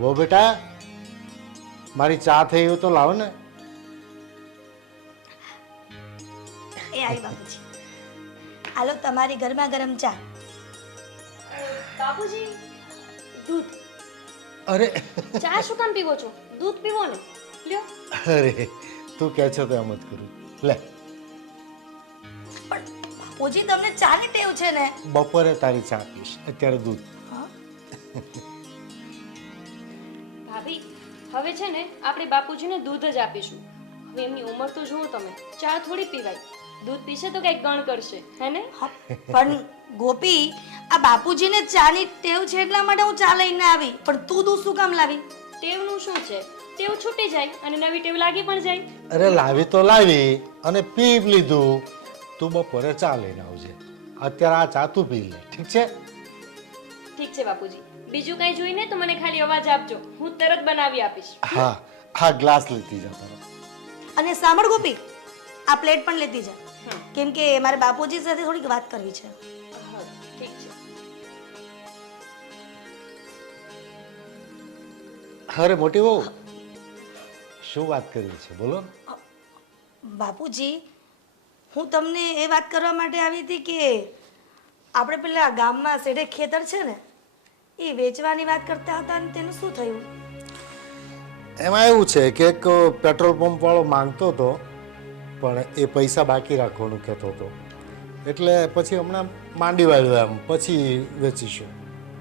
વો બેટા મારી ચા થઈ હોય તો લાવો ને. એ આવી બાપુજી, હાલો તમારી ગરમા ગરમ ચા. બાપુજી, દૂધ. અરે ચા શું કામ પીવો છો? દૂધ પીવો ને, લ્યો. અરે તું કહે છો તો એમ જ કરું. લે પણ બાપુજી તમને ચાની ટેવ છે ને? બપોરે તારી ચા પીશ, અત્યારે દૂધ. હા? ભાભી, હવે છે ને આપણે બાપુજીને દૂધ જ આપીશું. હવે એમની ઉંમર તો જુઓ તમે, ચા થોડી પીવાય. દૂધ પીશે તો કંઈક ગણ કરશે, હે ને? હા, પણ ગોપી, આ બાપુજીને ચાની ટેવ છે એટલા માટે હું ચા લઈને આવી, પણ તું દૂધ શું કામ લાવી? ટેવનું શું છે? ટેવ છૂટી જાય અને નવી ટેવ લાગી પણ જાય. અરે લાવી તો લાવી અને પી લીધું. તું બપોરે ચા લઈને આવજે, અત્યારે આ ચા તું પી લે, ઠીક છે? ઠીક છે બાપુજી, બીજું કંઈ જોઈને તો મને ખાલી અવાજ આપજો, હું તરત બનાવી આપીશ. હા હા, ગ્લાસ લેતી જા તારો. અને સાંભળ ગોપી, આ પ્લેટ પણ લેતી જા, હા. કેમ કે મારે બાપુજી સાથે થોડીક વાત કરવી છે. હા, ઠીક છે. અરે મોટી બહુ, શું વાત કરવી છે બોલો. બાપુજી, હું તમને એ વાત કરવા માટે આવી હતી કે આપણે પેલા ગામમાં શેઠે ખેતર છે ને, એ વેચવાની વાત કરતા હતા ને તેનું શું થયું? એમાં એવું છે કે એક પેટ્રોલ પંપ વાળો માંગતો હતો, પણ એ પૈસા બાકી રાખવાનું કહેતો હતો, એટલે પછી હમણાં માંડી વાળ્યો એમ, પછી વેચીશું.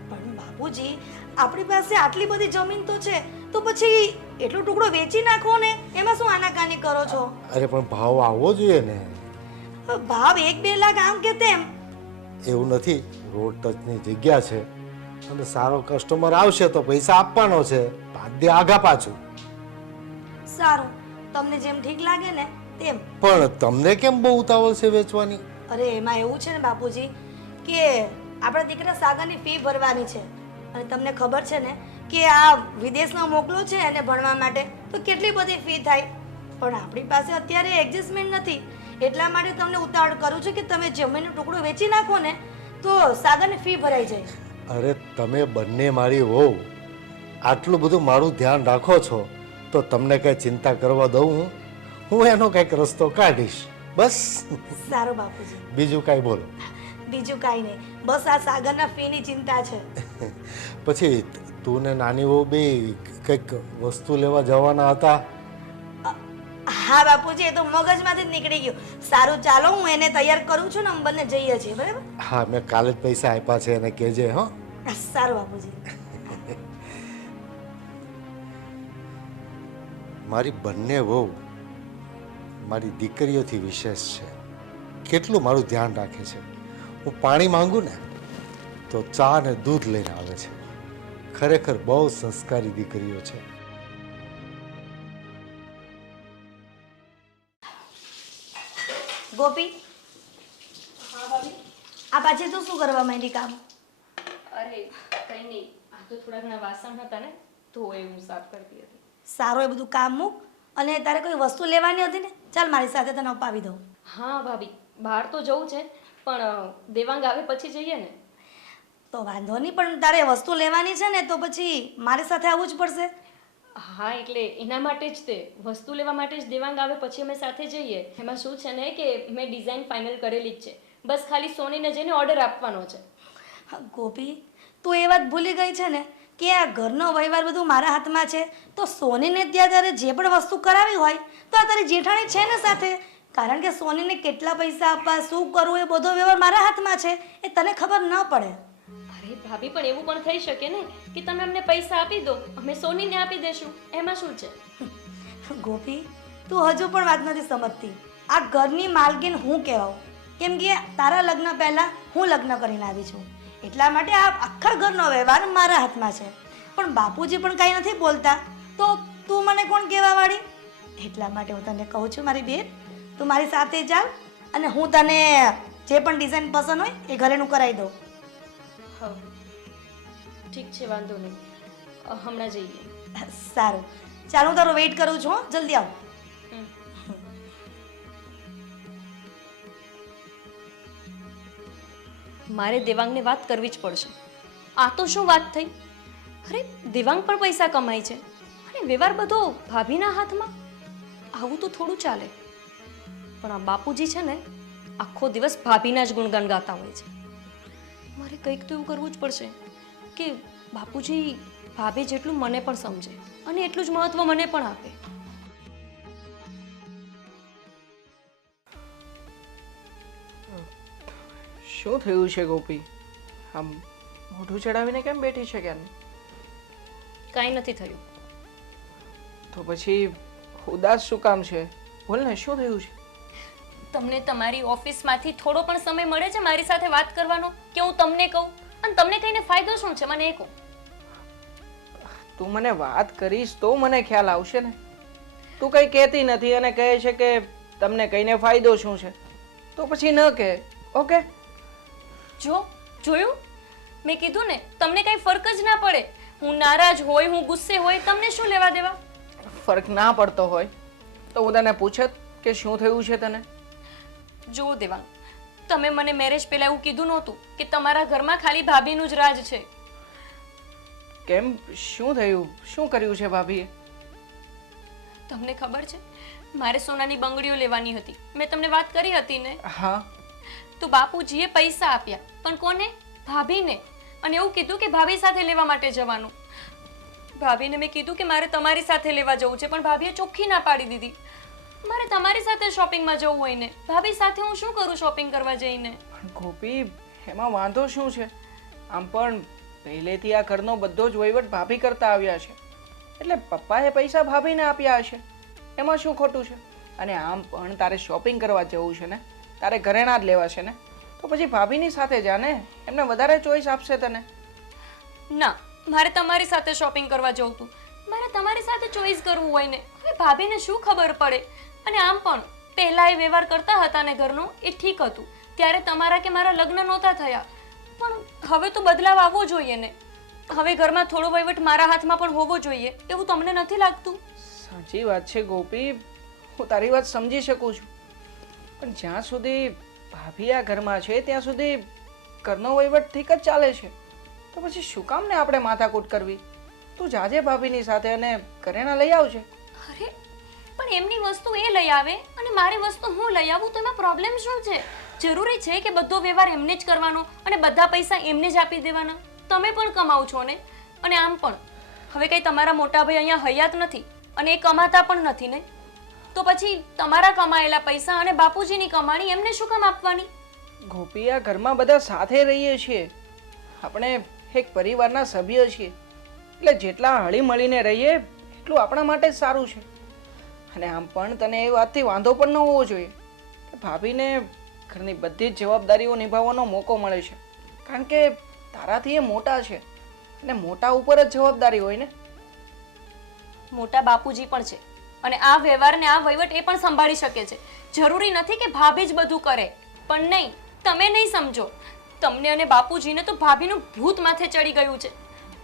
પણ બાપુજી, આપણી પાસે આટલી બધી જમીન તો છે, તો પછી એટલો ટુકડો વેચી નાખો ને, એમાં શું આનાકાની કરો છો? અરે પણ ભાવ આવવો જોઈએ ને. ભાવ 1-2 લાખ આમ કે તેમ. એવું નથી, રોડ ટચની જગ્યા છે અને સારો કસ્ટમર આવશે તો પૈસા આપવાનો છે, ભાગ્ય આગા પાછું. સારું, તમને જેમ ઠીક લાગે ને તેમ. પણ તમને કેમ બહુ ઉતાવળ છે વેચવાની? અરે એમાં એવું છે ને બાપુજી કે આપણા દીકરા સાગરની ફી ભરવાની છે, અને તમને ખબર છે ને કે આ વિદેશમાં મોકલો છે એને ભણવા માટે, તો કેટલી બધી ફી થાય. પણ આપણી પાસે અત્યારે એડજસ્ટમેન્ટ નથી, એટલા માટે તમને ઉતાવળ કરું છું કે તમે જમીનનો ટુકડો વેચી નાખો ને તો સાગરની ફી ભરાઈ જાય. અરે તમે બંને મારી વહુ આટલું બધું મારું ધ્યાન રાખો છો તો તમને કઈ ચિંતા કરવા દઉં હું એનો કંઈક રસ્તો કાઢીશ, બસ. સારું બાપુજી, બીજું કાંઈ બોલો. બીજું કાંઈ નહીં, બસ આ સાગરના ફીની ચિંતા છે. પછી તું ને નાની વહુ બે કંઈક વસ્તુ લેવા જવાના હતા. હા બાપુજી, એ તો મગજમાંથી જ નીકળી ગયું. સારું ચાલો, હું એને તૈયાર કરું છું ને અમે બંને જઈએ છીએ, બરાબર? હા, મેં કાલે જ પૈસા આપ્યા છે એને કહેજે. હો, સારું બાપુજી. મારી બંને વહુ મારી દીકરીઓથી વિશેષ છે. કેટલું મારું ધ્યાન રાખે છે. હું પાણી માંગુ ને તો ચા ને દૂધ લઈને આવે છે. ખરેખર બહુ સંસ્કારી દીકરીઓ છે. ગોપી, હા ભાભી. આ પાછી તું શું કરવા માંડી કામ? અરે કંઈ નહીં, આ તો થોડા ઘણા વાસણ હતા ને તો એ હું સાફ કરતી હતી. સારું, એ બધું કામ મૂક, અને તારે કોઈ વસ્તુ લેવાની હતી ને, ચાલ મારી સાથે તને અપાવી દઉં. હા ભાભી, બહાર તો જવું છે પણ દેવાંગ આવે પછી જઈએ ને. તો વાંધો નહીં, પણ તારે વસ્તુ લેવાની છે ને તો પછી મારી સાથે આવવું જ પડશે. હા, એટલે એના માટે જ તે વસ્તુ લેવા માટે જ દેવાંગ આવે પછી અમે સાથે જઈએ. એમાં શું છે ને કે મેં ડિઝાઇન ફાઇનલ કરેલી જ છે, બસ ખાલી સોનીને જઈને ઓર્ડર આપવાનો છે. હા, ગોપી, તું એ વાત ભૂલી ગઈ છે ને કે આ ઘરનો વહીવટ બધું મારા હાથમાં છે, તો સોનીને ત્યાં તારે જે પણ વસ્તુ કરાવી હોય તો આ તારી જેઠાણી છે ને સાથે, કારણ કે સોનીને કેટલા પૈસા આપવા, શું કરવું, એ બધો વ્યવહાર મારા હાથમાં છે, એ તને ખબર ન પડે. અરે ભાભી, પણ એવું પણ થઈ શકે ને કે તમે અમને પૈસા આપી દો, અમે સોનીને આપી દેશું, એમાં શું છે? ગોપી, તું હજુ પણ વાત નથી સમજતી. આ ઘરની માલકીન હું કહેવાઉં, કેમ કે તારા લગ્ન પહેલાં હું લગ્ન કરીને આવી છું, એટલા માટે આ આખા ઘરનો વ્યવહાર મારા હાથમાં છે. પણ બાપુજી પણ કાંઈ નથી બોલતા તો તું મને કોણ કહેવા વાળી? એટલા માટે હું તને કહું છું મારી બેન, તું મારી સાથે ચાલ અને હું તને જે પણ ડિઝાઇન પસંદ હોય એ ઘરેનું કરાવી દઉં. હા, ઠીક છે, વાંધો નહીં, હમણાં જઈએ. સારું ચાલ, હું તારો વેઇટ કરું છું, હો, જલ્દી આવ. મારે દેવાંગને વાત કરવી જ પડશે. આ તો શું વાત થઈ? અરે દેવાંગ પણ પૈસા કમાય છે અને વ્યવહાર બધો ભાભીના હાથમાં. આવું તો થોડું ચાલે. પણ આ બાપુજી છે ને આખો દિવસ ભાભીના જ ગુણગાન ગાતા હોય છે. મારે કંઈક તો એવું કરવું જ પડશે કે બાપુજી ભાભી જેટલું મને પણ સમજે અને એટલું જ મહત્વ મને પણ આપે. શું થયું છે ગોપી? આમ મોઢું ચડાવીને કેમ બેઠી છે ક્યાં? કાંઈ નથી થયું. તો પછી ઉદાસ શું કામ છે? બોલ ને, શું થયું છે? તમને તમારી ઓફિસમાંથી થોડો પણ સમય મળે છે મારી સાથે વાત કરવાનો કે હું તમને કહું? અને તમને કહીને ફાયદો શું છે મને એ કહો. તું મને વાત કરીશ તો મને ખ્યાલ આવશે ને. તું કંઈ કહેતી નથી અને કહે છે કે તમને કહીને ફાયદો શું છે, તો પછી ન કહે. ઓકે, જો જોયું, મેં કીધું ને તમને કઈ ફરક જ ના પડે. હું નારાજ હોય, હું ગુસ્સે હોય, તમને શું લેવા દેવા? ફરક ના પડતો હોય તો હું તને પૂછત કે શું થયું છે તને. જો દેવાંગ, તમે મને મેરેજ પહેલા એવું કીધું નહોતું કે તમારા ઘરમાં ખાલી ભાભીનું જ રાજ છે. કેમ, શું થયું? શું કર્યું છે ભાભીએ? તમને ખબર છે મારે સોનાની બંગડીઓ લેવાની હતી, મેં તમને વાત કરી હતી ને. હા. તો બાપુજીએ પૈસા આપ્યા, પણ કોને? ભાભીને. અને એવું કીધું કે ભાભી સાથે લેવા માટે જવાનું. ભાભીને મેં કીધું કે મારે તમારી સાથે લેવા જવું છે, પણ ભાભીએ ચોખ્ખી ના પાડી દીધી. મારે તમારી સાથે શોપિંગમાં જવું હોય ને ભાભી સાથે હું શું કરું શોપિંગ કરવા જઈને? પણ ગોપી, એમાં વાંધો શું છે? આમ પણ પહેલેથી આ ઘરનો બધો જ વહીવટ ભાભી કરતા આવ્યા છે, એટલે પપ્પાએ પૈસા ભાભીને આપ્યા હશે, એમાં શું ખોટું છે? અને આમ પણ તારે શોપિંગ કરવા જવું છે ને, તારે ઘરેણાં જ લેવા છે ને, તો પછી ભાભીની સાથે જા ને, એમને વધારે ચોઈસ આપશે તને. ના, મારે તમારી સાથે શોપિંગ કરવા જવું હતું. મારે તમારી સાથે ચોઈસ કરવું હોય ને, હવે ભાભીને શું ખબર પડે? અને આમ પણ પહેલા એ વ્યવહાર કરતા હતા ને ઘરનો, એ ઠીક હતું. ત્યારે તમારા કે મારા લગ્ન નહોતા થયા. પણ હવે તો બદલાવ આવવો જોઈએ ને. હવે ઘરમાં થોડો વહીવટ મારા હાથમાં પણ હોવો જોઈએ, એવું તમને નથી લાગતું? સાચી વાત છે ગોપી, હું તારી વાત સમજી શકું છું, પણ જ્યાં સુધી ભાભી આ ઘરમાં છે ત્યાં સુધી ઘરનો વહીવટ ઠીક જ ચાલે છે, તો પછી શું કામ ને આપણે માથાકૂટ કરવી? તું જાજે ભાભીની સાથે અને ઘરેણાં લઈ આવજે. અરે પણ એમની વસ્તુ એ લઈ આવે અને મારી વસ્તુ હું લઈ આવું તો એમાં પ્રોબ્લેમ શું છે? જરૂરી છે કે બધો વ્યવહાર એમને જ કરવાનો અને બધા પૈસા એમને જ આપી દેવાના? તમે પણ કમાવ છો ને. અને આમ પણ હવે કઈ તમારા મોટા ભાઈ અહીંયા હયાત નથી અને એ કમાતા પણ નથી ને, તો પછી તમારા કમાયેલા પૈસા અને બાપુજીની કમાણી એમને શું કામ આપવાની? ગોપી, આ ઘરમાં બધા સાથે રહીએ છીએ, આપણે એક પરિવારના સભ્ય છીએ, એટલે જેટલા હળી મળીને રહીએ એટલું આપણા માટે જ સારું છે. અને આમ પણ તને એ વાતથી વાંધો પણ ન હોવો જોઈએ કે ભાભીને ઘરની બધી જ જવાબદારીઓ નિભાવવાનો મોકો મળે છે, કારણ કે તારાથી એ મોટા છે અને મોટા ઉપર જ જવાબદારી હોય ને. મોટા બાપુજી પણ છે અને આ વ્યવહારને આ વહીવટ એ પણ સંભાળી શકે છે. જરૂરી નથી કે ભાભી જ બધું કરે. પણ નહીં, તમે નહીં સમજો. તમને અને બાપુજીને તો ભાભીનું ભૂત માથે ચડી ગયું છે.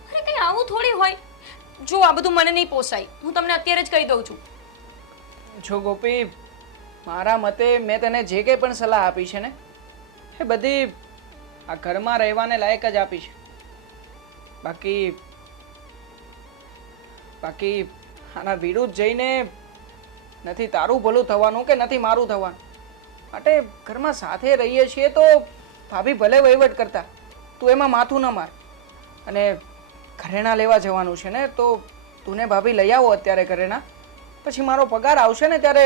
અરે કંઈ આવું થોડી હોય. જો આ બધું મને નહીં પોસાય, હું તમને અત્યારે જ કહી દઉં છું. જો ગોપી, મારા મતે મેં તને જે કંઈ પણ સલાહ આપી છે ને, એ બધી આ ઘરમાં રહેવાને લાયક જ આપી છે. બાકી આના વિરુદ્ધ જઈને નથી તારું ભલું થવાનું કે નથી મારું થવાનું. માટે ઘરમાં સાથે રહીએ છીએ તો ભાભી ભલે વહીવટ કરતા, તું એમાં માથું ન માર. અને ઘરેણાં લેવા જવાનું છે ને, તો તું ને ભાભી લઈ આવો અત્યારે ઘરેણાં. પછી મારો પગાર આવશે ને ત્યારે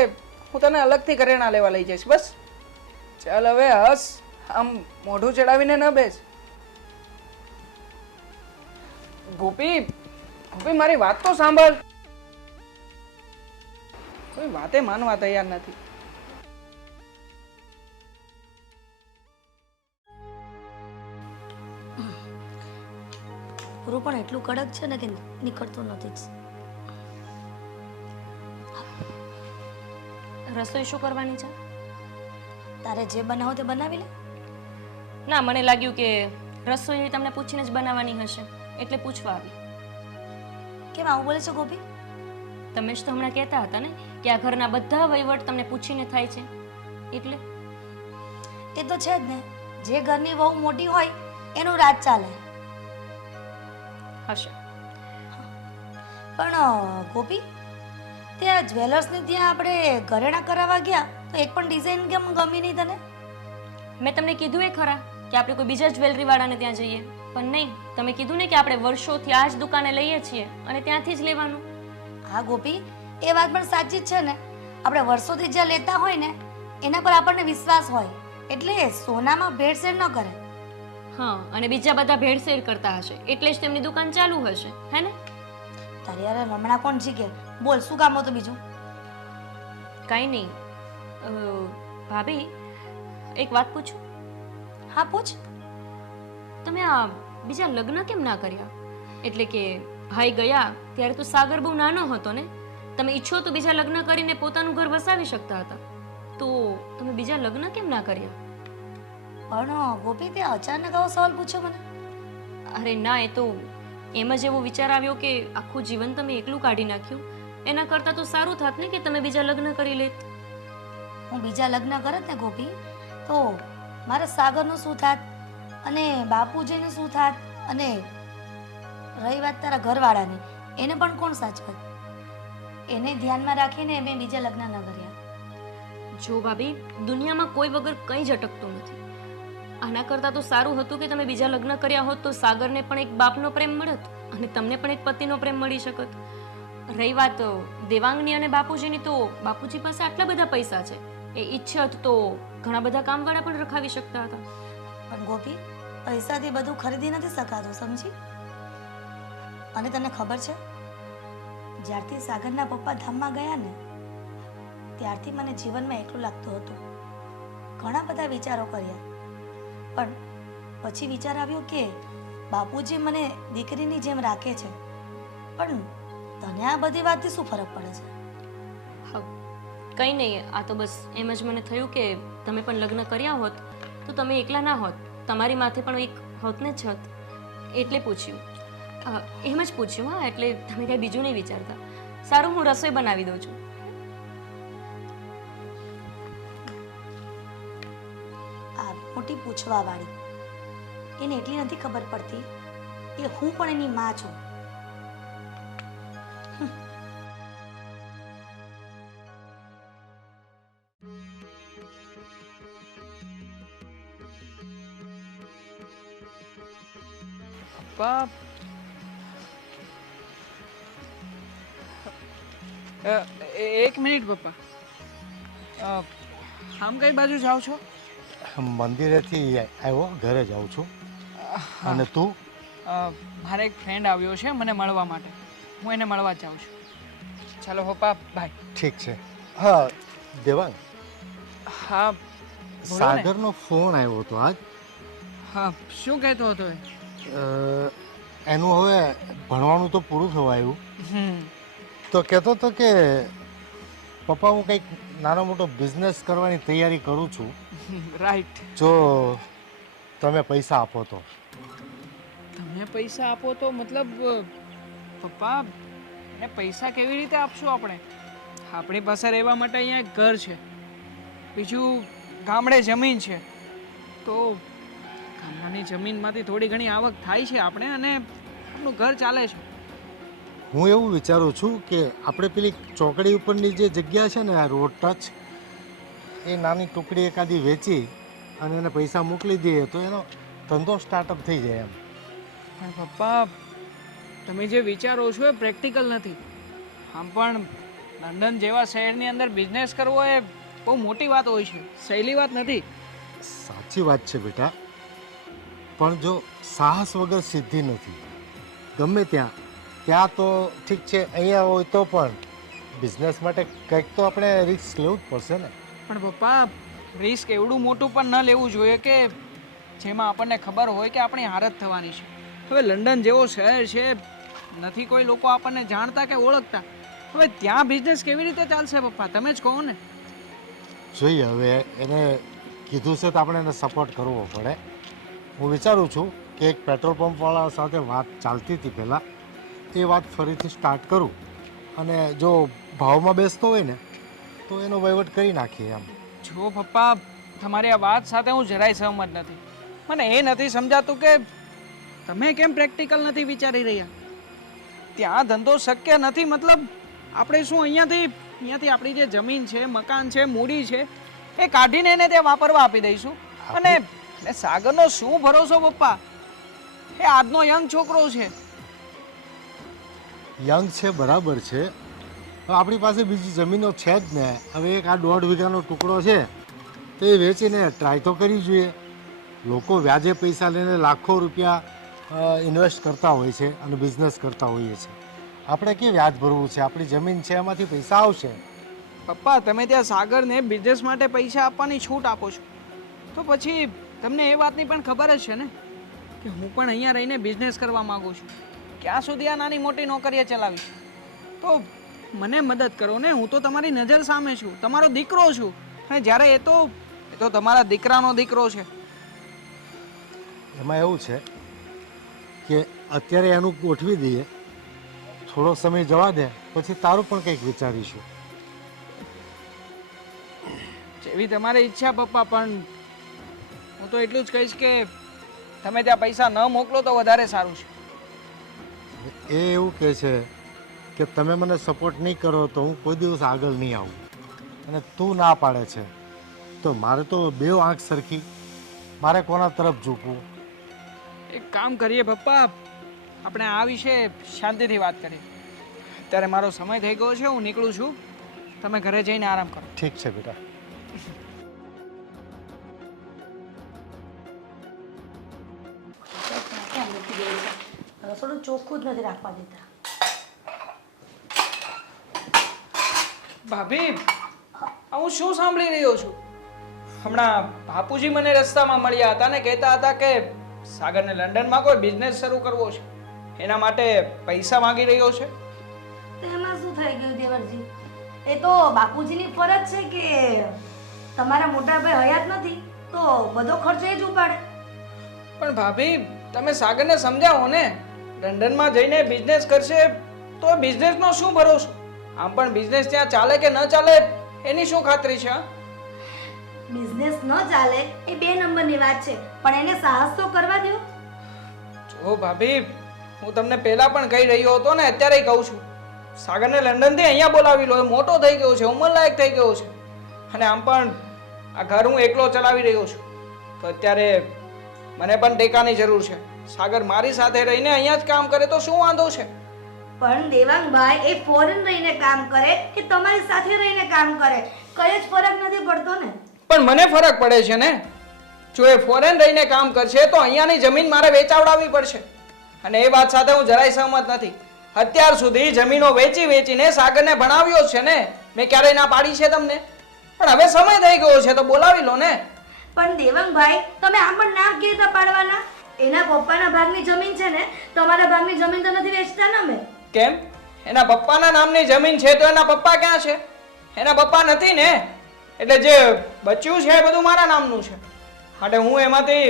હું તને અલગથી ઘરેણાં લેવા લઈ જઈશ. બસ ચાલ હવે હસ, આમ મોઢું ચડાવીને ન બેસ. ગોપી, મારી વાત તો સાંભળ. કોઈ વાતે માનવા તૈયાર નથી. પૂરું પણ એટલું કડક છે ને કે નીકળતું નથી જ. રસોઈ શું કરવાની છે? તારે જે બનાવો તે બનાવી લે. ના, મને લાગ્યું કે રસોઈ તમને પૂછીને જ બનાવવાની હશે, એટલે પૂછવા આવી. કેમ આવું બોલે છે ગોપી? તમે જ તો હમણાં કહેતા હતા ને કે આ ઘરના બધા વહીવટ તમને પૂછીને થાય છે, એટલે. એ તો છે જ ને, જે ઘરની વહુ મોટી હોય એનું રાજ ચાલે. હશે, પણ ગોપી ત્યાં જ્વેલર્સને ત્યાં આપણે ઘરેણા કરાવવા ગયા તો એક પણ ડિઝાઇન કેમ ગમી નહીં તને? મેં તમને કીધું એ ખરા કે આપણે કોઈ બીજા જ્વેલરી વાળાને ત્યાં જઈએ, પણ નહીં, તમે કીધું ને કે આપણે વર્ષોથી આ જ દુકાને લઈએ છીએ અને ત્યાંથી જ લેવાનું. હા ગોપી, એ વાત પણ સાચી જ છે ને. આપણે વર્ષોથી જ્યાં લેતા હોય ને એના પર આપણને વિશ્વાસ હોય એટલે સોનામાં ભેળસેળ ન કરે. હા, અને બીજા બધા ભેળસેળ કરતા હશે એટલે જ તેમની દુકાન ચાલુ હશે, હે ને? તારી યાર હમણાં કોણ જીગે? બોલ, શું કામ હતું બીજું? કાંઈ નહીં. ભાભી, એક વાત પૂછું? હા પૂછ. તમે આ બીજા લગ્ન કેમ ના કર્યા? એટલે કે ભાઈ ગયા ત્યારે તો સાગર બહુ નાનો હતો ને, તમે ઈચ્છો તો બીજા લગ્ન કરીને પોતાનું ઘર વસાવી શકતા હતા, તો તમે બીજા લગ્ન કેમ ના કર્યા? પણ ગોપી તે અચાનક આવો સવાલ પૂછ્યો મને? અરે ના, એ તો એમ જ એવો વિચાર આવ્યો કે આખું જીવન તમે એકલું કાઢી નાખ્યું, એના કરતાં તો સારું થાત ને કે તમે બીજા લગ્ન કરી લેત. હું બીજા લગ્ન કરત ને ગોપી તો મારા સાગરનું શું થાત અને બાપુજીનું શું થાત, અને રહી વાત તારા ઘરવાળાની, એને પણ કોણ સાચવત? એને ધ્યાનમાં રાખીને મેં બીજા લગ્ન ન કર્યા. જો ભાભી, દુનિયામાં કોઈ વગર કંઈ જ અટકતું નથી. આના કરતાં તો સારું હતું કે તમે બીજા લગ્ન કર્યા હોત તો સાગરને પણ એક બાપનો પ્રેમ મળત અને તમને પણ એક પતિનો પ્રેમ મળી શકત. રહી વાત દેવાંગની અને બાપુજીની, તો બાપુજી પાસે આટલા બધા પૈસા છે, એ ઈચ્છત તો ઘણા બધા કામવાળા પણ રખાવી શકતા હતા. પણ ગોપી, પૈસાથી બધું ખરીદી નથી શકાતું, સમજી? અને તને ખબર છે, જ્યારથી સાગરના પપ્પા ધામમાં ગયા ને ત્યારથી મને જીવનમાં એકલું લાગતું હતું. ઘણા બધા વિચારો કર્યા, પણ પછી વિચાર આવ્યો કે બાપુજી મને દીકરીની જેમ રાખે છે, પણ તને આ બધી વાતથી શું ફરક પડે છે? હા, કંઈ નહીં, આ તો બસ એમ જ મને થયું કે તમે પણ લગ્ન કર્યા હોત તો તમે એકલા ના હોત, તમારી માથે પણ એક હોત ને છત, એટલે પૂછ્યું. એમ જ પૂછ્યું. હા, એટલે તમે કાંઈ બીજું નહીં વિચારતા. સારું, હું રસોઈ બનાવી દઉં છું. આ મોટી પૂછવા વાળી, એને એટલી નથી ખબર પડતી કે હું પણ એની માં છું. પપ્પા, એક મિનિટ પપ્પા, આમ કઈ બાજુ જાઓ છો? મંદિરેથી આવ્યો, ઘરે જાઉં છું. અને તું? મારે એક ફ્રેન્ડ આવ્યો છે મને મળવા માટે, હું એને મળવા જાઉં છું. ચાલો પપ્પા, બાય. ઠીક છે. હા દેવાંગ, હા બોલો ને. સાગરનો ફોન આવ્યો હતો આજ. હા, શું કહેતો હતો એ? એનું હવે ભણવાનું તો પૂરું થવા આવ્યું, હમ, તો કહેતો હતો કે પપ્પા હું કંઈક નાનો મોટો બિઝનેસ કરવાની તૈયારી કરું છું, રાઈટ. જો તમે પૈસા આપો તો. તમે પૈસા આપો તો મતલબ પપ્પા, એને પૈસા કેવી રીતે આપશું આપણે? આપણી પાસે રહેવા માટે અહીંયા એક ઘર છે, બીજું ગામડે જમીન છે, તો ગામડાની જમીનમાંથી થોડી ઘણી આવક થાય છે આપણે, અને આપણું ઘર ચાલે છે. હું એવું વિચારું છું કે આપણે પેલી ચોકડી ઉપરની જે જગ્યા છે ને, આ રોડ ટચ, એ નાની ટુકડી એકાદી વેચી અને એને પૈસા મોકલી દઈએ તો એનો ધંધો સ્ટાર્ટઅપ થઈ જાય એમ. પણ પપ્પા, તમે જે વિચારો છો એ પ્રેક્ટિકલ નથી. આમ પણ લંડન જેવા શહેરની અંદર બિઝનેસ કરવો એ બહુ મોટી વાત હોય છે, સહેલી વાત નથી. સાચી વાત છે બેટા, પણ જો સાહસ વગર સિદ્ધિ નથી. ગમે ત્યાં તો ઠીક છે, અહીંયા હોય તો પણ બિઝનેસ માટે કંઈક તો આપણે રિસ્ક લેવું જ પડશે ને. પણ પપ્પા, રિસ્ક એવડું મોટું પણ ન લેવું જોઈએ કે જેમાં આપણને ખબર હોય કે આપણી હાર જ થવાની છે. હવે લંડન જેવો શહેર છે, નથી કોઈ લોકો આપણને જાણતા કે ઓળખતા, હવે ત્યાં બિઝનેસ કેવી રીતે ચાલશે પપ્પા? તમે જ કહો ને. જોઈએ, હવે એને કીધું છે તો આપણે એને સપોર્ટ કરવો પડે. હું વિચારું છું કે એક પેટ્રોલ પંપવાળા સાથે વાત ચાલતી હતી પહેલાં, એ વાત ફરીથી સ્ટાર્ટ કરું, અને જો ભાવમાં બેસતો હોય ને તો એનો વહીવટ કરી નાખીએ એમ. જો પપ્પા, તમારી આ વાત સાથે હું જરાય સહમત નથી. મને એ નથી સમજાતું કે તમે કેમ પ્રેક્ટિકલ નથી વિચારી રહ્યા. ત્યાં ધંધો શક્ય નથી મતલબ આપણે શું અહીંયાથી આપણી જે જમીન છે મકાન છે મૂડી છે એ કાઢીને એને ત્યાં વાપરવા આપી દઈશું અને સાગરનો શું ભરોસો પપ્પા એ આજનો યંગ છોકરો છે યંગ છે બરાબર છે, હવે આપણી પાસે બીજી જમીનો છે જ ને. હવે એક આ 1.5 વીઘાનો ટુકડો છે તો એ વેચીને ટ્રાય તો કરવી જોઈએ. લોકો વ્યાજે પૈસા લઈને લાખો રૂપિયા ઇન્વેસ્ટ કરતા હોય છે અને બિઝનેસ કરતા હોઈએ છે. આપણે કે વ્યાજ ભરવું છે, આપણી જમીન છે એમાંથી પૈસા આવશે. પપ્પા તમે ત્યાં સાગરને બિઝનેસ માટે પૈસા આપવાની છૂટ આપો છો તો પછી તમને એ વાતની પણ ખબર જ છે ને કે હું પણ અહીંયા રહીને બિઝનેસ કરવા માંગુ છું. ક્યાં સુધી આ નાની મોટી નોકરીએ ચલાવીશ? તો મને મદદ કરો ને, હું તો તમારી નજર સામે છું, તમારો દીકરો છું. અને જ્યારે એ તો તમારા દીકરાનો દીકરો છે. એમાં એવું છે કે અત્યારે એનું ગોઠવી દઈએ, થોડો સમય જવા દે, પછી તારું પણ કંઈક વિચારીશું. જેવી તમારી ઈચ્છા પપ્પા, પણ હું તો એટલું જ કહીશ કે તમે ત્યાં પૈસા ન મોકલો તો વધારે સારું છે. એ એવું કહે છે કે તમે મને સપોર્ટ નહીં કરો તો હું કોઈ દિવસ આગળ નહીં આવું, અને તું ના પાડે છે તો મારે તો બે આંખ સરખી, મારે કોના તરફ ઝૂકવું? એક કામ કરીએ પપ્પા, આપણે આ વિશે શાંતિથી વાત કરીએ. અત્યારે મારો સમય થઈ ગયો છે, હું નીકળું છું. તમે ઘરે જઈને આરામ કરો. ઠીક છે બેટા. ક્યાં મૂકી દે છે? રસોડું ચોખ્ખું જ નથી રાખવા દેતા. ભાભી હું શું સાંભળી રહ્યો છું? હમણાં બાપુજી મને રસ્તામાં મળ્યા હતા ને કહેતા હતા કે સાગરને લંડનમાં કોઈ બિઝનેસ શરૂ કરવો છે, એના માટે પૈસા માંગી રહ્યો છે. તો એમાં શું થઈ ગયું દેવરજી? એ તો બાપુજીની ફરજ છે કે તમારા મોટા ભાઈ હયાત નથી તો બધો ખર્ચો એ જ ઉપાડે. પણ ભાભી તમે સાગરને સમજાવો ને, લંડનમાં જઈને બિઝનેસ કરશે તો બિઝનેસનો શું ભરોસો? આમ પણ બિઝનેસ ત્યાં ચાલે કે ન ચાલે એની શું ખાતરી છે? બિઝનેસ ન ચાલે એ 2 નંબરની વાત છે, પણ એને સાહસ તો કરવા દો. જો ભાભી, હું તમને પહેલા પણ કહી રહ્યો હતો ને અત્યારે કહું છું, સાગરને લંડનથી અહીંયા બોલાવી લો. એ મોટો થઈ ગયો છે, ઉંમરલાયક થઈ ગયો છે, અને આમ પણ આ ઘર હું એકલો ચલાવી રહ્યો છું તો અત્યારે મને પણ ટેકાની જરૂર છે. સાગર મારી સાથે રહીને અહીંયા જ કામ કરે તો શું વાંધો છે? પણ દેવાંગભાઈ એ ફોરેન રહીને કામ કરે કે તમારી સાથે રહીને કામ કરે, કઈ જ ફરક નથી પડતો ને. પણ મને ફરક પડે છે ને. જો એ ફોરેન રહીને કામ કરશે તો અહીંયાની જમીન મારે વેચાવડાવવી પડશે, અને એ વાત સાથે હું જરાય સહમત નથી. અત્યાર સુધી જમીનો વેચીને સાગરને ભણાવ્યો છે ને, મેં ક્યારેય ના પાડી છે તમને? પણ હવે સમય થઈ ગયો છે તો બોલાવી લો ને. પણ દેવાંગભાઈ તમે આમ પણ ના કહેતા પાડવાના. એના પપ્પાના ભાગની જમીન છે ને, તમારા ભાગની જમીન તો નથી વેચતા ને અમે. કેમ? એના પપ્પાના નામની જમીન છે તો એના પપ્પા ક્યાં છે? એના પપ્પા નથી ને, એટલે જે બચ્યું છે એ બધું મારા નામનું છે. માટે હું એમાંથી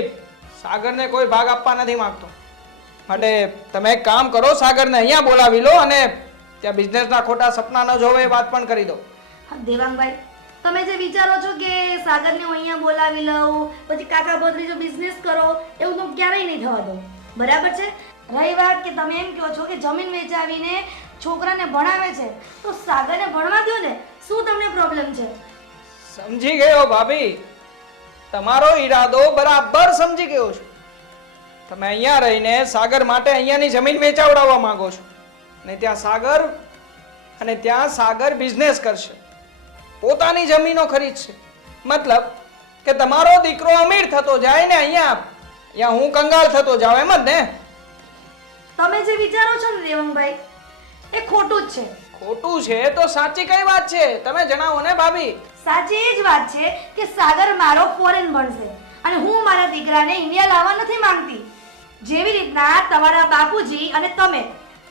સાગરને કોઈ ભાગ આપવા નથી માંગતો. માટે તમે એક કામ કરો, સાગરને અહીંયા બોલાવી લો અને ત્યાં બિઝનેસના ખોટા સપના ન જોવે એ વાત પણ કરી દો. દેવાંગભાઈ તમે જે વિચારો છો કે સાગરને હું અહીંયા બોલાવી લઉં પછી કાકા ભત્રીજો બિઝનેસ કરો, એવું તો ક્યારેય નહીં થવા દઉં. બરાબર છે? રહી વાત કે તમે એમ કહો છો કે જમીન વેચાવીને છોકરાને ભણાવે છે, તો સાગરને ભણવા દો ને, શું તમને પ્રોબ્લેમ છે? સમજી ગયો ભાભી, તમારો ઈરાદો બરાબર સમજી ગયો છું. તમે અહીંયા રહીને સાગર માટે અહીંયાની જમીન વેચાવડાવવા માંગો છો, અને ત્યાં સાગર બિઝનેસ કરશે, પોતાની જમીનો ખરીદશે. મતલબ કે તમારો દીકરો અમીર થતો જાય ને અહીંયા હું કંગાળ થતો જાઉં, એમ જ ને? તમે જે વિચારો છો ને દેવાંગભાઈ એ ખોટું જ છે. ખોટું છે તો સાચી કઈ વાત છે તમે જણાવો ને ભાભી. સાચી એ જ વાત છે કે સાગર મારો ફોરેન ભણશે અને હું મારા દીકરાને ઇન્ડિયા લાવવા નથી માંગતી. જેવી રીતના તમારા બાપુજી અને તમે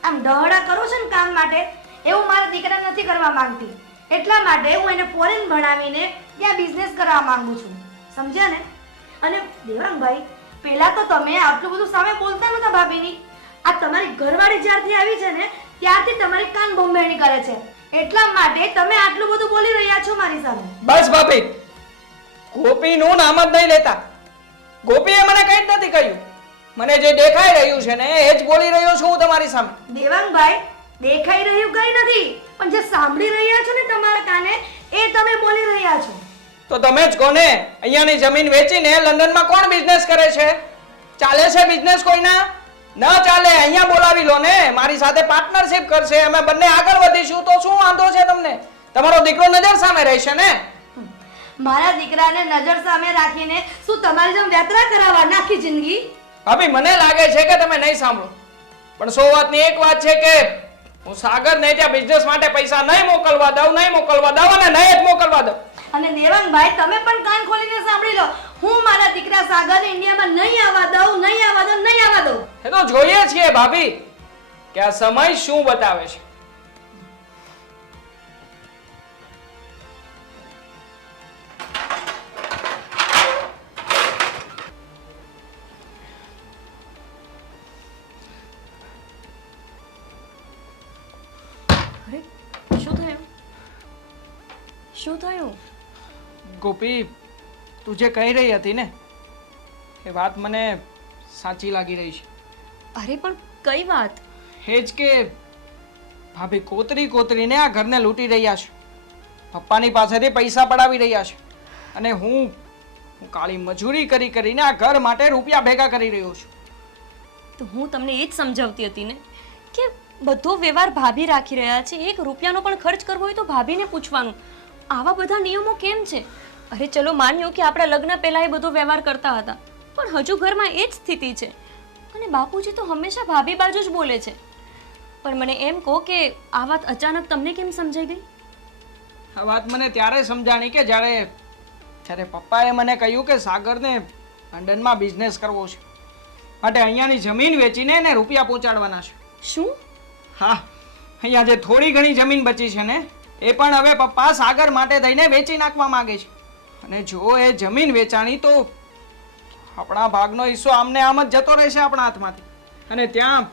આમ દહડા કરો છો ને કામ માટે, એવું મારા દીકરા નથી કરવા માંગતી. એટલા માટે હું એને ફોરેન ભણાવીને ત્યાં બિઝનેસ કરવા માંગુ છું. સમજ્યા ને? અને દેવાંગભાઈ પહેલા તો તમે આટલું બધું સામે બોલતા નતા ભાભીની. આ તમારી ઘરવાળી જ્યારથી આવી છે ને ત્યારથી તમારી કાન બોમ્બેણી કરે છે, એટલા માટે તમે આટલું બધું બોલી રહ્યા છો મારી સામે. બસ ભાભી, ગોપીનું નામ જ નહીં લેતા. ગોપીએ મને કંઈ જ નથી કહ્યું. મને જે દેખાઈ રહ્યું છે ને એ જ બોલી રહ્યો છું હું તમારી સામે. દેવાંગભાઈ, દેખાઈ રહ્યું કઈ નથી, પણ જે સાંભળી રહ્યા છો ને તમારા કાને એ તમે બોલી રહ્યા છો. તો તમે જ કોને અહીંયાની જમીન વેચીને લંડનમાં કોણ બિઝનેસ કરે છે? ચાલે છે બિઝનેસ કોઈના? ન ચાલે. અહીંયા બોલાવી લો ને, મારી સાથે પાર્ટનરશિપ કરશે, અમે બંને આગળ વધીશું. તો શું વાંધો છે તમને? તમારો દીકરો નજર સામે રહેશે ને. મારા દીકરાને નજર સામે રાખીને શું તમારી જેમ યાત્રા કરાવવા નાખી જિંદગી? ભાભી મને લાગે છે કે તમે નહીં સાંભળો, પણ સો વાતની એક વાત છે કે હું સાગરને ત્યાં બિઝનેસ માટે પૈસા નહીં મોકલવા દઉં અને નહીં જ મોકલવા દઉં. અને દેવાંગભાઈ, તમે પણ કાન ખોલીને સાંભળી લો, હું મારા દીકરા સાગરને ઇન્ડિયામાં નહીં આવવા દઉં. એ તો જોઈએ છીએ ભાભી કે આ સમય શું બતાવે છે. અરે શું થયું? ગોપી, તું જે કહી રહી હતી ને એ વાત મને સાચી લાગી રહી છે. અરે પણ કઈ વાત? એ જ કે ભાભી કોતરીને આ ઘરને લૂંટી રહ્યા છે, પપ્પાની પાસેથી પૈસા પડાવી રહ્યા છે, અને હું કાળી મજૂરી કરીને આ ઘર માટે રૂપિયા ભેગા કરી રહ્યો છું. તો હું તમને એ જ સમજાવતી હતી ને કે બધો વ્યવહાર ભાભી રાખી રહ્યા છે. 1 રૂપિયાનો પણ ખર્ચ કરવો હોય તો ભાભીને પૂછવાનું. આવા બધા નિયમો કેમ છે? અરે ચલો માન્યો કે આપણા લગ્ન પહેલા એ બધો વ્યવહાર કરતા હતા, પણ હજુ ઘરમાં એ જ સ્થિતિ છે, અને બાપુજી તો હંમેશા ભાભી બાજુ જ બોલે છે. પણ મને એમ કહો કે આ વાત અચાનક તમને કેમ સમજાઈ ગઈ? આ વાત મને ત્યારે સમજાણી કે જ્યારે પપ્પાએ મને કહ્યું કે સાગરને લંડનમાં બિઝનેસ કરવો છે, માટે અહીંયાની જમીન વેચીને એને રૂપિયા પહોંચાડવાના છે. શું? હા, અહીંયા જે થોડી ઘણી જમીન બચી છે ને એ પણ હવે પપ્પા સાગર માટે થઈને વેચી નાખવા માંગે છે. અને જો એ જમીન વેચાણી તો આપણા ભાગનો હિસ્સો આમને આમ જ જતો રહેશે આપણા હાથમાંથી, અને ત્યાં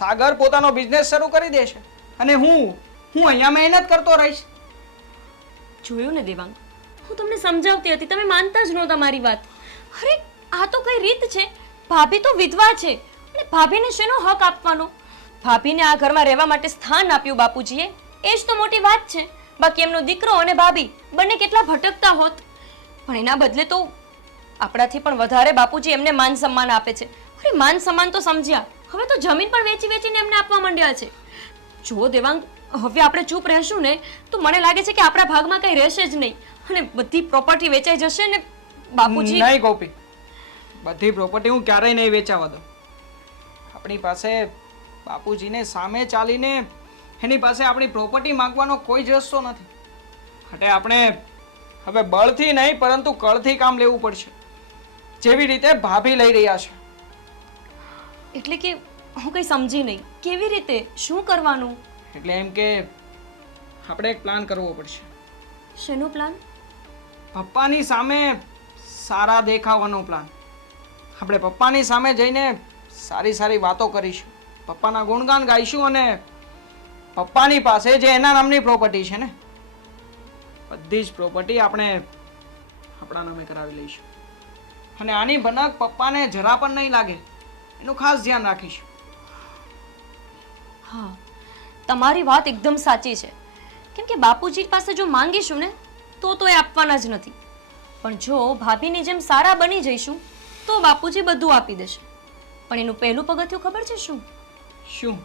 સાગર પોતાનો બિઝનેસ શરૂ કરી દેશે, અને હું અહીંયા મહેનત કરતો રહીશ. જોયું ને દેવાંગ, હું તમને સમજાવતી હતી, તમે માનતા જ નહોતા મારી વાત. અરે આ તો કઈ રીત છે? ભાભી તો વિધવા છે, અને ભાભીને શેનો હક આપવાનો? ભાભીને આ ઘરમાં રહેવા માટે સ્થાન આપ્યું બાપુજીએ, એ જ તો મોટી વાત છે. બાકી એમનો દીકરો અને ભાભી બંને કેટલા ભટકતા હોત. પણ એના બદલે તો આપણાથી પણ વધારે બાપુજી એમને માન સન્માન આપે છે. અરે માન સન્માન તો સમજ્યા, હવે તો જમીન પણ વેચીને એમને આપવા માંડ્યા છે. જો દેવાંગ, હવે આપણે ચૂપ રહેશું ને તો મને લાગે છે કે આપણા ભાગમાં કંઈ રહેશે જ નહીં, અને બધી પ્રોપર્ટી વેચાઈ જશે ને બાપુજી. નહીં ગોપી, બધી પ્રોપર્ટી હું ક્યારેય નહીં વેચાવા દઉં. આપણી પાસે બાપુજીને સામે ચાલીને એની પાસે આપણી પ્રોપર્ટી માંગવાનો કોઈ જ રસ્તો નથી. એટલે આપણે હવે બળથી નહીં પરંતુ કળથી કામ લેવું પડશે, જેવી રીતે ભાભી લઈ રહ્યા છે. એટલે કે હું કંઈ સમજી નહીં. કેવી રીતે? શું કરવાનું? એટલે એમ કે આપણે એક પ્લાન કરવો પડશે. શેનો પ્લાન? પપ્પાની સામે સારા દેખાવાનો પ્લાન. આપણે પપ્પાની સામે જઈને સારી વાતો કરીશું, પપ્પાના ગુણગાન ગાઈશું, અને પપ્પાની પાસે જે એના નામની પ્રોપર્ટી છે ને બધી જ પ્રોપર્ટી આપણે આપણા નામે કરાવી લઈશું. અને આની ભનક પપ્પાને જરા પણ નહીં લાગે એનું ખાસ ધ્યાન રાખીશું. હા, તમારી વાત એકદમ સાચી છે. કેમ કે બાપુજી પાસે જો માંગીશું ને તો એ આપવાના જ નથી. પણ જો ભાભીની જેમ સારા બની જઈશું તો બાપુજી બધું આપી દેશે. પણ એનું પહેલું પગથિયું ખબર છે શું? શું?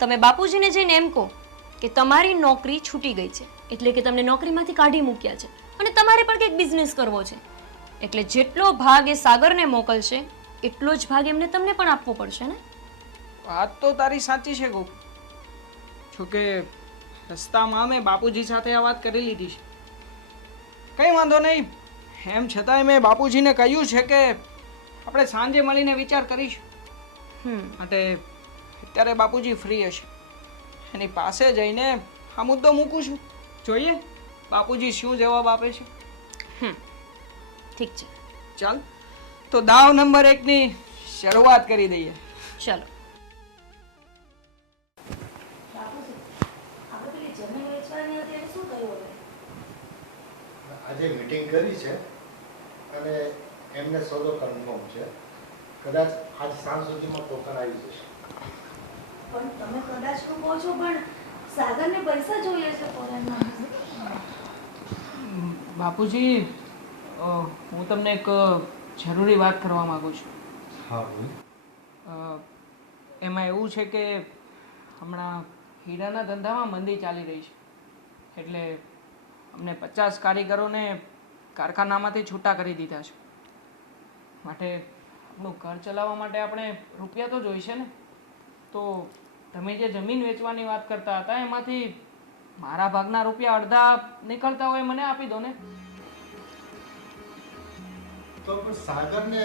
તમે બાપુજીને જઈને એમ કહો કે તમારી નોકરી છૂટી ગઈ છે, એટલે કે તમને નોકરીમાંથી કાઢી મૂક્યા છે, અને તમારે પણ કંઈક બિઝનેસ કરવો છે. એટલે જેટલો ભાગ એ સાગરને મોકલશે એટલો જ ભાગ એમને તમને પણ આપવો પડશે ને. વાત તો તારી સાચી છે ગોપ. જોકે રસ્તામાં મેં બાપુજી સાથે આ વાત કરી લીધી છે. કંઈ વાંધો નહીં, એમ છતાંય મેં બાપુજીને કહ્યું છે કે આપણે સાંજે મળીને વિચાર કરીશું. માટે અત્યારે બાપુજી ફ્રી હશે, એની પાસે જઈને આ મુદ્દો મૂકું છું, જોઈએ બાપુજી શું જવાબ આપે છે. ઠીક છે, ચાલ તો દાવ નંબર 1ની શરૂઆત કરી દઈએ. ચાલો. આજે મીટિંગ કરી છે અને એમને સોદો કન્ફર્મ છે. કદાચ આજ સાંજ સુધીમાં ટોકન આવી જશે. પણ તમે કદાચ તો કહો છો, પણ સાગરને પૈસા જોઈએ છે ફોરેનમાં. બાપુજી, હું તમને એક જરૂરી વાત કરવા માંગુ છું. હા બોલ. એમાં એવું છે કે હમણાં હીરાના ધંધામાં મંદી ચાલી રહી છે, એટલે અમને 50 કારીગરોને કારખાનામાંથી છૂટા કરી દીધા છે. માટે આપણું ઘર ચલાવવા માટે આપણે રૂપિયા તો જોઈશે ને. તો તમે જે જમીન વેચવાની વાત કરતા હતા એમાંથી મારા ભાગના રૂપિયા અડધા નીકળતા હોય મને આપી દો ને. તો પણ સાગરને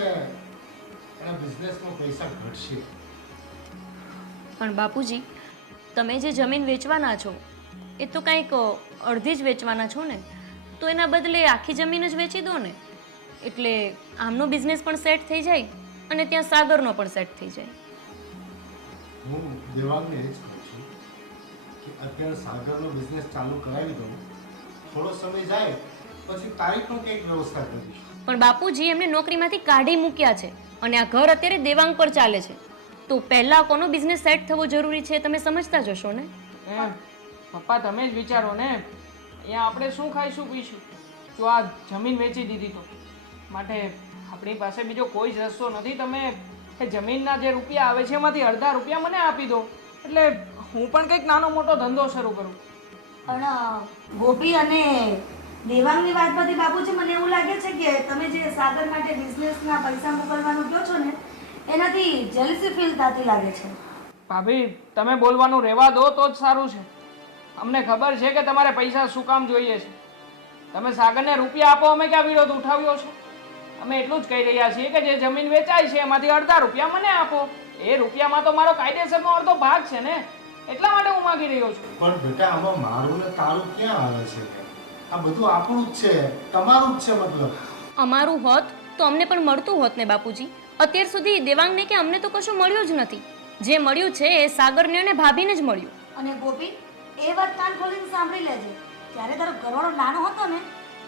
એના બિઝનેસમાં પૈસા ઘટશે. પણ બાપુજી, તમે જે જમીન વેચવાના છો એ તો કંઈક અડધી જ વેચવાના છો ને, તો એના બદલે આખી જમીન જ વેચી દો ને. એટલે આમનો બિઝનેસ પણ સેટ થઈ જાય અને ત્યાં સાગરનો પણ સેટ થઈ જાય. હું દેવાંગને એ જ કહું છું કે અત્યારે સાગરનો બિઝનેસ ચાલુ કરાવી દઉં, થોડો સમય જાય પછી તારી પણ કંઈક વ્યવસ્થા કરીશ. પણ બાપુજી એમને નોકરીમાંથી કાઢી મૂક્યા છે અને આ ઘર અત્યારે દેવાંગ પર ચાલે છે, તો પહેલા કોનો બિઝનેસ સેટ થવો જરૂરી છે તમે સમજતા જશો ને. પપ્પા તમે જ વિચારો ને, અહીંયા આપણે શું ખાઈશું પીશું જો આ જમીન વેચી દીધી તો. માટે આપણી પાસે બીજો કોઈ જ રસ્તો નથી. તમે એ જમીનના જે રૂપિયા આવે છે એમાંથી અડધા રૂપિયા મને આપી દો, એટલે હું પણ કંઈક નાનો મોટો ધંધો શરૂ કરું. પણ ગોપી અને દેવાંગની વાત પરથી બાપુજી મને એવું લાગે છે કે તમે જે સાગર માટે બિઝનેસના પૈસા મોકલવાનું કહો છો ને એનાથી જેલસી ફીલ થતી લાગે છે. ભાભી તમે બોલવાનું રહેવા દો તો જ સારું છે. અમને ખબર છે કે તમારે પૈસા શું કામ જોઈએ છે. તમે સાગરને રૂપિયા આપો, અમે ક્યાં વિરોધ ઉઠાવ્યો છે. અમે એટલું જ કહી રહ્યા છીએ કે જે જમીન વેચાય છે એમાંથી અડધા રૂપિયા મને આપો. એ રૂપિયામાં તો મારો કાયદેસરનો અડધો ભાગ છે ને, એટલા માટે હું માંગી રહ્યો છું. પણ બેટા આમાં મારું ને તારું ક્યાં આવે છે? આ બધું આપણું જ છે, તમારું જ છે. મતલબ અમારું હોત તો અમને પણ મળતું હોત ને બાપુજી. અત્યાર સુધી દેવાંગને કે અમને તો કશું મળ્યું જ નથી. જે મળ્યું છે એ સાગરને અને ભાભીને જ મળ્યું. અને ગોપી, એ વાત કાન ખોલીને સાંભળી લેજે. જ્યારે તારો ઘરવાળો નાનો હતો ને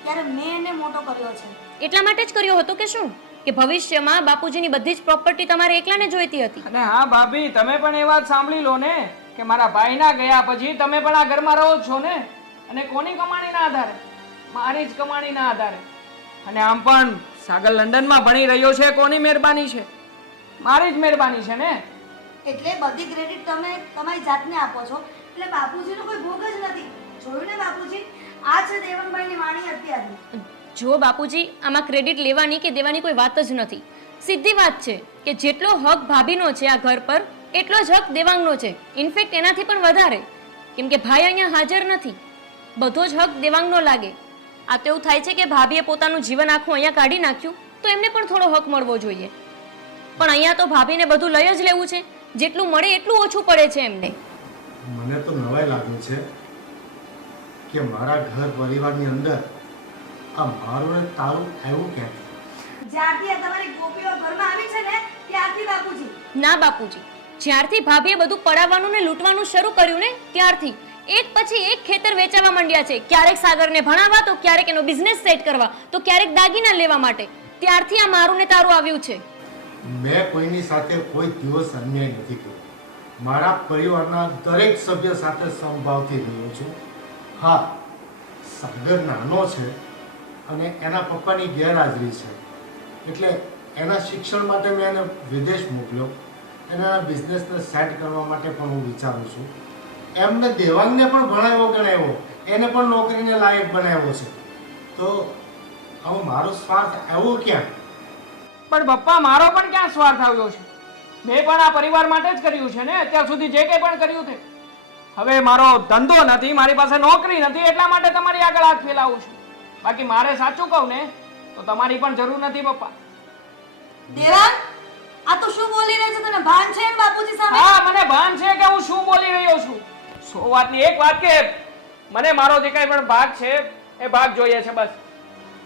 ત્યારે મેં એને મોટો કર્યો છે. એટલા માટે જ કર્યો હતો કે શું કે ભવિષ્યમાં બાપુજીની બધી જ પ્રોપર્ટી તમારે એકલાને જોઈતી હતી. અને હા ભાભી, તમે પણ એ વાત સાંભળી લો ને કે મારા ભાઈના ગયા પછી તમે પણ આ ઘરમાં રહો છો ને, અને કોની કમાણીના આધારે? મારી જ કમાણીના આધારે. અને આમ પણ સાગર લંડનમાં ભણી રહ્યો છે, કોની મહેરબાની છે? મારી જ મહેરબાની છે ને. એટલે બધી ક્રેડિટ તમે તમારી જાતને આપો છો, એટલે બાપુજીનો કોઈ ભોગ જ નથી. જોયું ને બાપુજી, આ છે દેવંગભાઈની વાણી અત્યારે. જો બાપુજી, આમાં ક્રેડિટ લેવાની કે દેવાની કોઈ વાત જ નથી. સીધી વાત છે કે જેટલો હક ભાભીનો છે આ ઘર પર એટલો જ હક દેવાંગનો છે. ઇનફેક્ટ એનાથી પણ વધારે, કેમ કે ભાઈ અહીંયા હાજર નથી. બધો જ હક દેવાંગનો લાગે. આ તો એવું થાય છે કે ભાભીએ પોતાનું જીવન આખું અહીંયા કાઢી નાખ્યું તો એમને પણ થોડો હક મળવો જોઈએ. પણ અહીંયા તો ભાભીને બધું લઈ જ લેવું છે. જેટલું મળે એટલું ઓછું પડે છે એમને. મને તો નવાઈ લાગે છે કે મારા ઘર પરિવારની અંદર આ મારું ને તારું આવ્યું ક્યાંથી? જ્યારથી આ તમારી ગોપીઓ ઘરમાં આવી છે ને ત્યારથી બાપુજી. ના બાપુજી, જ્યારથી ભાભીએ બધું પડાવવાનું ને લૂંટવાનું શરૂ કર્યું ને ત્યારથી એક પછી એક ખેતર વેચાવા માંડ્યા છે. ક્યારેક સાગરને ભણાવવા, તો ક્યારેક એનો બિઝનેસ સેટ કરવા, તો ક્યારેક દાગીના લેવા માટે. ત્યારથી આ મારું ને તારું આવ્યું છે. મેં કોઈની સાથે કોઈ દિવસ અન્યાય નથી કર્યો. મારા પરિવારના દરેક સભ્ય સાથે સમભાવથી રહ્યો છું. હા, સાગર નાનો છે અને એના પપ્પાની ગેરહાજરી છે, એટલે એના શિક્ષણ માટે મેં એને વિદેશ મોકલ્યો. એના બિઝનેસને સેટ કરવા માટે પણ હું વિચારું છું. એમને દેવાંગને પણ ભણાવ્યો ગણાવ્યો, એને પણ નોકરીને લાયક બનાવ્યો છે. તો હવે મારો સ્વાર્થ આવ્યો ક્યાં? પણ પપ્પા, મારો પણ ક્યાં સ્વાર્થ આવ્યો છે? મેં પણ આ પરિવાર માટે જ કર્યું છે ને અત્યાર સુધી જે કંઈ પણ કર્યું છે. હવે મારો ધંધો નથી, મારી પાસે નોકરી નથી, એટલા માટે તમારી આગળ હાથ ફેલાવું છું. બાકી મારે સાચું કહું ને તો તમારી પણ જરૂર નથી પપ્પા. દેવાંગ, આ તો શું બોલી રહી છે? તને ભાન છે ને બાપુજી સામે? હા, મને ભાન છે કે હું શું બોલી રહ્યો છું. 100 વાતની એક વાત કે મને મારો જે કંઈ પણ ભાગ છે એ ભાગ જોઈએ છે, બસ.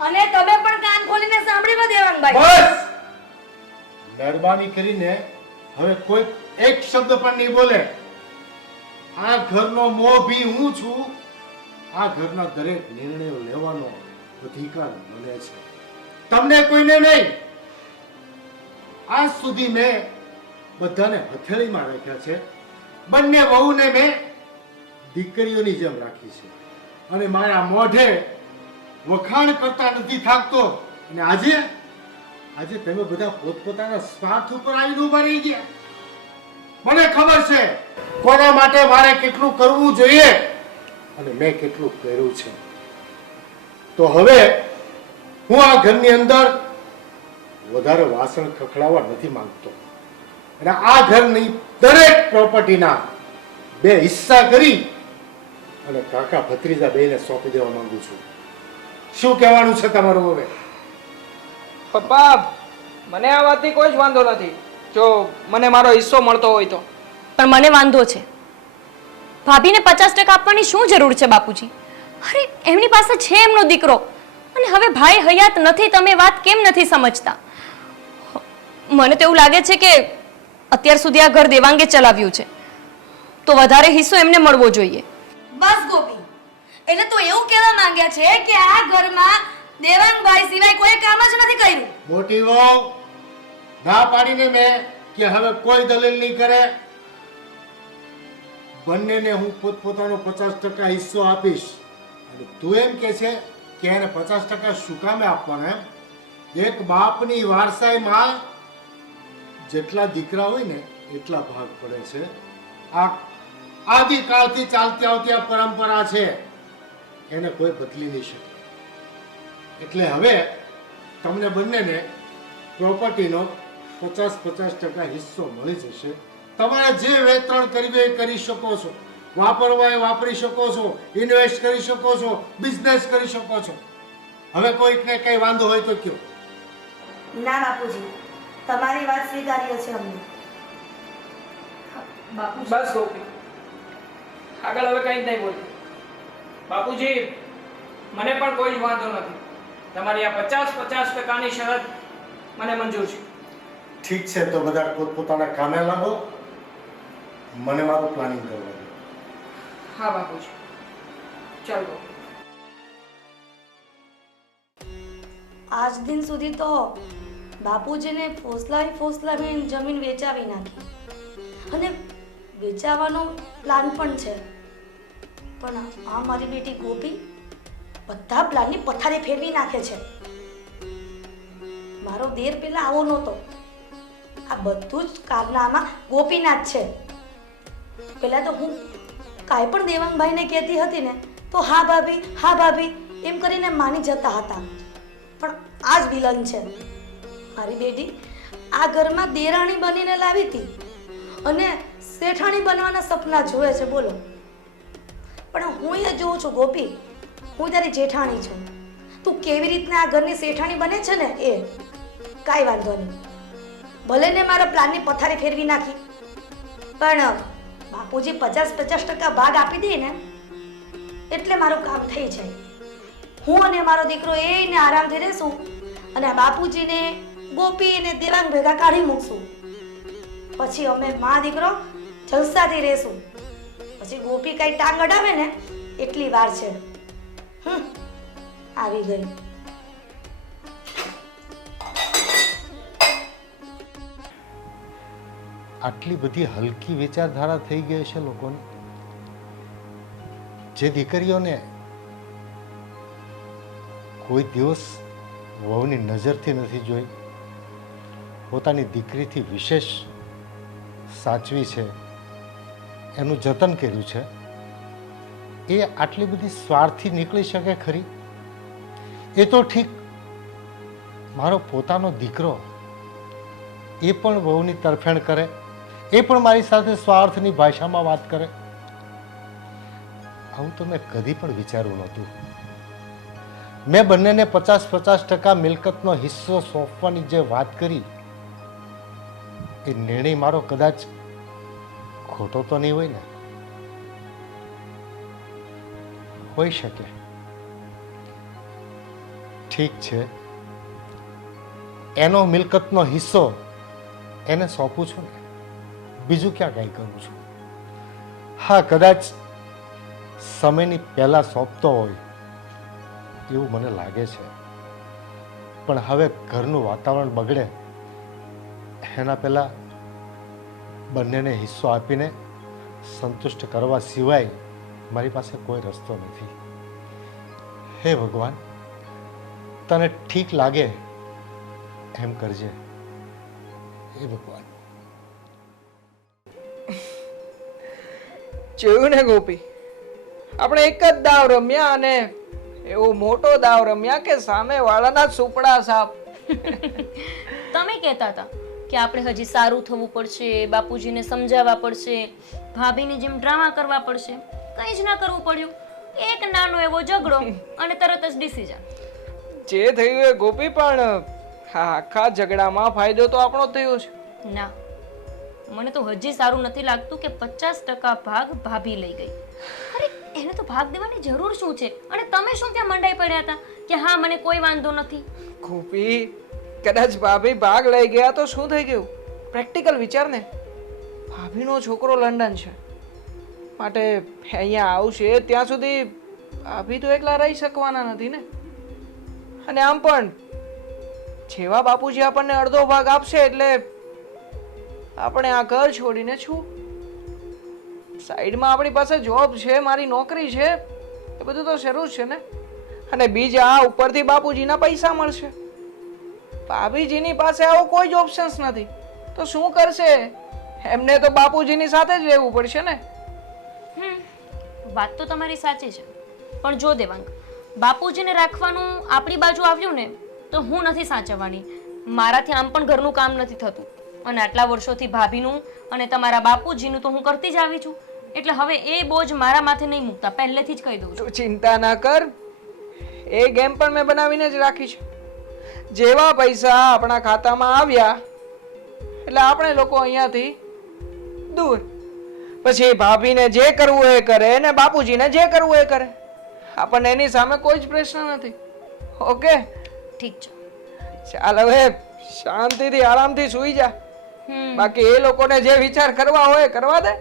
અને તમે પણ કાન ખોલીને સાંભળી લો દેવાંગભાઈ. બસ, મહેરબાની કરીને હવે કોઈ એક શબ્દ પણ નહીં બોલે. આ ઘરનો મોભી હું છું. આ ઘરના દરેક નિર્ણયો લેવાનો અધિકાર મને છે, તમને કોઈને નહીં. આજ સુધી મેં બધાને હથેળીમાં રાખ્યા છે. બંને વહુને મેં દીકરીઓની જેમ રાખી છે અને મારા મોઢે વખાણ કરતા નથી થાકતો. અને આજે તમે બધા પોતપોતાના સ્વાર્થ ઉપર આવીને ઉભા રહી ગયા. મને ખબર છે કોના માટે મારે કેટલું કરવું જોઈએ અને મેં કેટલું કર્યું છે. તો હવે હું આ ઘરની અંદર વધારે વાસણ ખખડાવવા નથી માંગતો અને આ ઘરની દરેક પ્રોપર્ટીના 2 હિસ્સા કરી અને કાકા ભત્રીજા બેને સોંપી દેવા માંગુ છું. શું કહેવાનું છે તમારું હવે? પપ્પા મને આ વાતથી કોઈ જ વાંધો નથી, જો મને મારો હિસ્સો મળતો હોય તો. પણ મને વાંધો છે. ભાભીને 50% આપવાની શું જરૂર છે બાપુજી? અરે એમની પાસે છે એમનો દીકરો, અને હવે ભાઈ હયાત નથી. તમે વાત કેમ નથી સમજતા? મને તો એવું લાગે છે કે અત્યાર સુધી આ ઘર દેવાંગે ચલાવ્યું છે, તો વધારે હિસ્સો એમને મળવો જોઈએ. બસ ગોપી, એટલે તું એવું કહેવા માંગ્યા છે કે આ ઘરમાં દેવાંગભાઈ સિવાય કોઈ કામ જ નથી કર્યું? મોટી વહુ, ના પાડીને મેં કે હવે કોઈ દલીલ નહીં કરે. બંનેને હું પોતપોતાનો 50% હિસ્સો આપીશ. અને તું એમ કે છે કે એને 50% શું કામે આપવાના? એક બાપની વારસાઈમાં જેટલા દીકરા હોય ને એટલા ભાગ પડે છે. આ આદિકાળથી ચાલતી આવતી આ પરંપરા છે, એને કોઈ બદલી નહીં શકે. એટલે હવે તમને બંનેને પ્રોપર્ટીનો 50% હિસ્સો મળી જશે. તમારે જે વેતરણ કરવી એ કરી શકો છો, વાપરવા એ વાપરી શકો છો, ઇન્વેસ્ટ કરી શકો છો, બિઝનેસ કરી શકો છો. હવે કોઈકને કઈ વાંધો હોય તો કયો. ના બાપુજી, તમારી વાત સ્વીકાર્ય છે અમને. બસ ગોપી, આગળ હવે કંઈ જ નહીં બોલ. બાપુજી મને પણ કોઈ જ વાંધો નથી. તમારી આ 50-50%ની શરત મને મંજૂર છે. ઠીક છે, તો બધા પોતપોતાના કામે લાગો. મને મારું પ્લાનિંગ કરવા દો. હા બાપુજી, ચાલો. આજ દિન સુધી તો બાપુજીને ફોસલાવી જમીન વેચાવી નાખી, અને વેચાવાનો પ્લાન પણ છે. પણ આ મારી બેટી ગોપી બધા પ્લાનની પથારી ફેરવી નાખે છે. મારો દેર પેલા આવો નહોતો. આ બધું જ કારનામાં ગોપીના જ છે. પેલા તો હું કાંઈ પણ દેવાંગભાઈને કહેતી હતી ને તો હા ભાભી એમ કરીને માની જતા હતા. પણ આ જ વિલન છે. મારી બેટી આ ઘરમાં દેરાણી બનીને લાવી હતી અને શેઠાણી બનવાના સપના જોવે છે. બોલો, પણ હું એ જોઉં છું ગોપી, હું તારી જેઠાણી છું. તું કેવી રીતના આ ઘરની શેઠાણી બને છે ને એ કાંઈ વાંધો નહીં. ભલે ને મારા પ્લાનની પથારી ફેરવી નાખી, પણ બાપુજી 50-50% ભાગ આપી દે ને એટલે મારું કામ થઈ જાય. હું અને મારો દીકરો એને આરામથી રહેશું અને આ બાપુજીને ગોપી અને દેવાંગ ભેગા કાઢી મૂકશું. પછી અમે મા દીકરો જલસાથી રહેશું. પછી ગોપી કઈ ટાંગ અડાવે ને એટલી વાર છે. આવી ગઈ. આટલી બધી હલકી વિચારધારા થઈ ગઈ છે લોકોની. જે દીકરીઓને કોઈ દિવસ વહુની નજરથી નથી જોઈ, પોતાની દીકરીથી વિશેષ સાચવી છે, એનું જતન કર્યું છે, એ આટલી બધી સ્વાર્થી નીકળી શકે ખરી? એ તો ઠીક, મારો પોતાનો દીકરો એ પણ વહુની તરફેણ કરે, એ પણ મારી સાથે સ્વાર્થની ભાષામાં વાત કરે. આવું તો મેં કદી પણ વિચાર્યું નહોતું. મેં બંનેને 50-50% મિલકતનો હિસ્સો સોંપવાની જે વાત કરી, એ નિર્ણય મારો કદાચ ખોટો તો નહીં હોય ને? હોઈ શકે. ઠીક છે, એનો મિલકતનો હિસ્સો એને સોંપું છું ને, બીજું ક્યાં કાંઈ કરું છું. હા, કદાચ સમયની પહેલા સોંપતો હોય એવું મને લાગે છે, પણ હવે ઘરનું વાતાવરણ બગડે એના પહેલાં બંનેને હિસ્સો આપીને સંતુષ્ટ કરવા સિવાય મારી પાસે કોઈ રસ્તો નથી. હે ભગવાન, તને ઠીક લાગે એમ કરજે. હે ભગવાન. જોયું ને ગોપી, આપણે એક જ દાવ રમ્યા અને એવો મોટો દાવ રમ્યા કે સામે વાળાના સુપડા સાપ. તમે કહેતા હતા કે આપણે હજી સારું થવું પડશે, બાપુજીને સમજાવવા પડશે, ભાભીની જેમ ડ્રામા કરવા પડશે. કંઈ જ ના કરવું પડ્યું. એક નાનો એવો ઝઘડો અને તરત જ ડિસિઝન. જે થયું એ ગોપી, પણ હા આખા ઝઘડામાં ફાયદો તો આપણો જ થયો છે. ના, મને તો હજી સારું નથી લાગતું કે 50% ભાગ ભાભી લઈ ગઈ. અરે એને તો ભાગ દેવાની જરૂર શું છે? અને તમે શું ત્યાં મંડાઈ પડ્યા હતા કે હા મને કોઈ વાંધો નથી? ગોપી, કદાચ ભાભી ભાગ લઈ ગયા તો શું થઈ ગયું? પ્રેક્ટિકલ વિચાર ને. ભાભીનો છોકરો લંડન છે, માટે અહીંયા આવશે ત્યાં સુધી ભાભી તો એકલા રહી શકવાના નથી ને. અને આમ પણ જેવા બાપુજી આપણને અડધો ભાગ આપશે એટલે આપણે આ ઘર છોડીને છું. સાઈડમાં આપણી પાસે જોબ છે, મારી નોકરી છે, એ બધું તો શરૂ જ છે ને. અને બીજા ઉપરથી બાપુજીના પૈસા મળશે. ભાભીજીની પાસે આવો કોઈ જ ઓપ્શન્સ નથી, તો શું કરશે? એમને તો બાપુજીની સાથે જ રહેવું પડશે ને. વાત તો તમારી સાચી છે, પણ જો દેવાંગ, બાપુજીને રાખવાનું આપણી બાજુ આવ્યું ને તો હું નથી સાચવવાની. મારાથી આમ પણ ઘરનું કામ નથી થતું અને આટલા વર્ષોથી ભાભીનું અને તમારા બાપુજીનું તો હું કરતી જ આવી છું. એટલે હવે એ બોજ મારા માથે નહીં મૂકતા, પહેલેથી જ કહી દઉં છું. તું ચિંતા ના કર, એ ગેમ પણ મેં બનાવીને જ રાખી છે. જેવા પૈસા આપણા ખાતામાં આવ્યા એટલે આપણે લોકો અહીંયાથી દૂર. પછી ભાભીને જે કરવું એ કરે ને બાપુજીને જે કરવું એ કરે. આપણને એની સામે કોઈ જ પ્રશ્ન નથી. ઓકે, ઠીક છે. ચાલ હવે શાંતિથી આરામથી સૂઈ જા. બાકી એ લોકોને જે વિચાર કરવા હોય કરવા દે.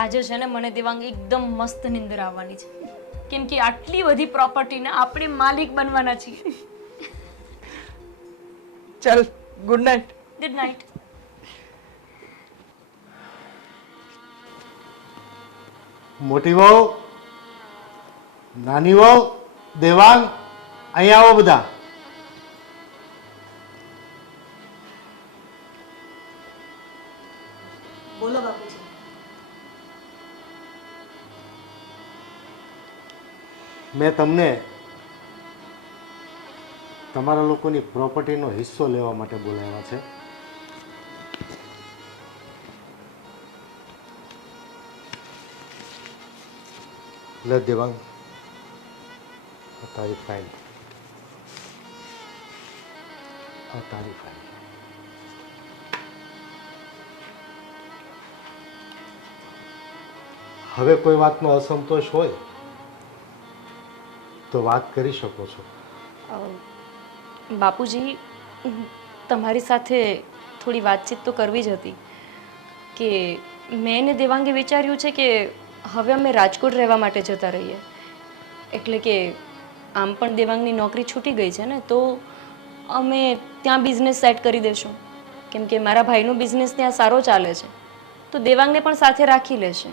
આજે છે ને મને દેવાંગ એકદમ મસ્ત નિંદર આવવાની છે, કેમ કે આટલી બધી પ્રોપર્ટીના આપણે માલિક બનવાના છીએ. ચાલ, ગુડ નાઇટ. Good night. મોટી વહુ, નાની વહુ, દેવાંગ, અહીંયા આવો બધા. બોલો બાપુજી. મેં તમને તમારા લોકોની પ્રોપર્ટીનો હિસ્સો લેવા માટે બોલાવ્યા છે. લે દેવાંગ, આ તારી ફાઇલ. આ તારી ફાઇલ. હવે કોઈ વાતનો અસંતોષ હોય તો વાત કરી શકો છો. બાપુજી, તમારી સાથે થોડી વાતચીત તો કરવી જ હતી કે મેં ને દેવાંગે વિચાર્યું છે કે હવે અમે રાજકોટ રહેવા માટે જતા રહીએ. એટલે કે આમ પણ દેવાંગની નોકરી છૂટી ગઈ છે ને, તો અમે ત્યાં બિઝનેસ સેટ કરી દઈશું. કેમ કે મારા ભાઈનો બિઝનેસ ત્યાં સારો ચાલે છે, તો દેવાંગને પણ સાથે રાખી લેશે.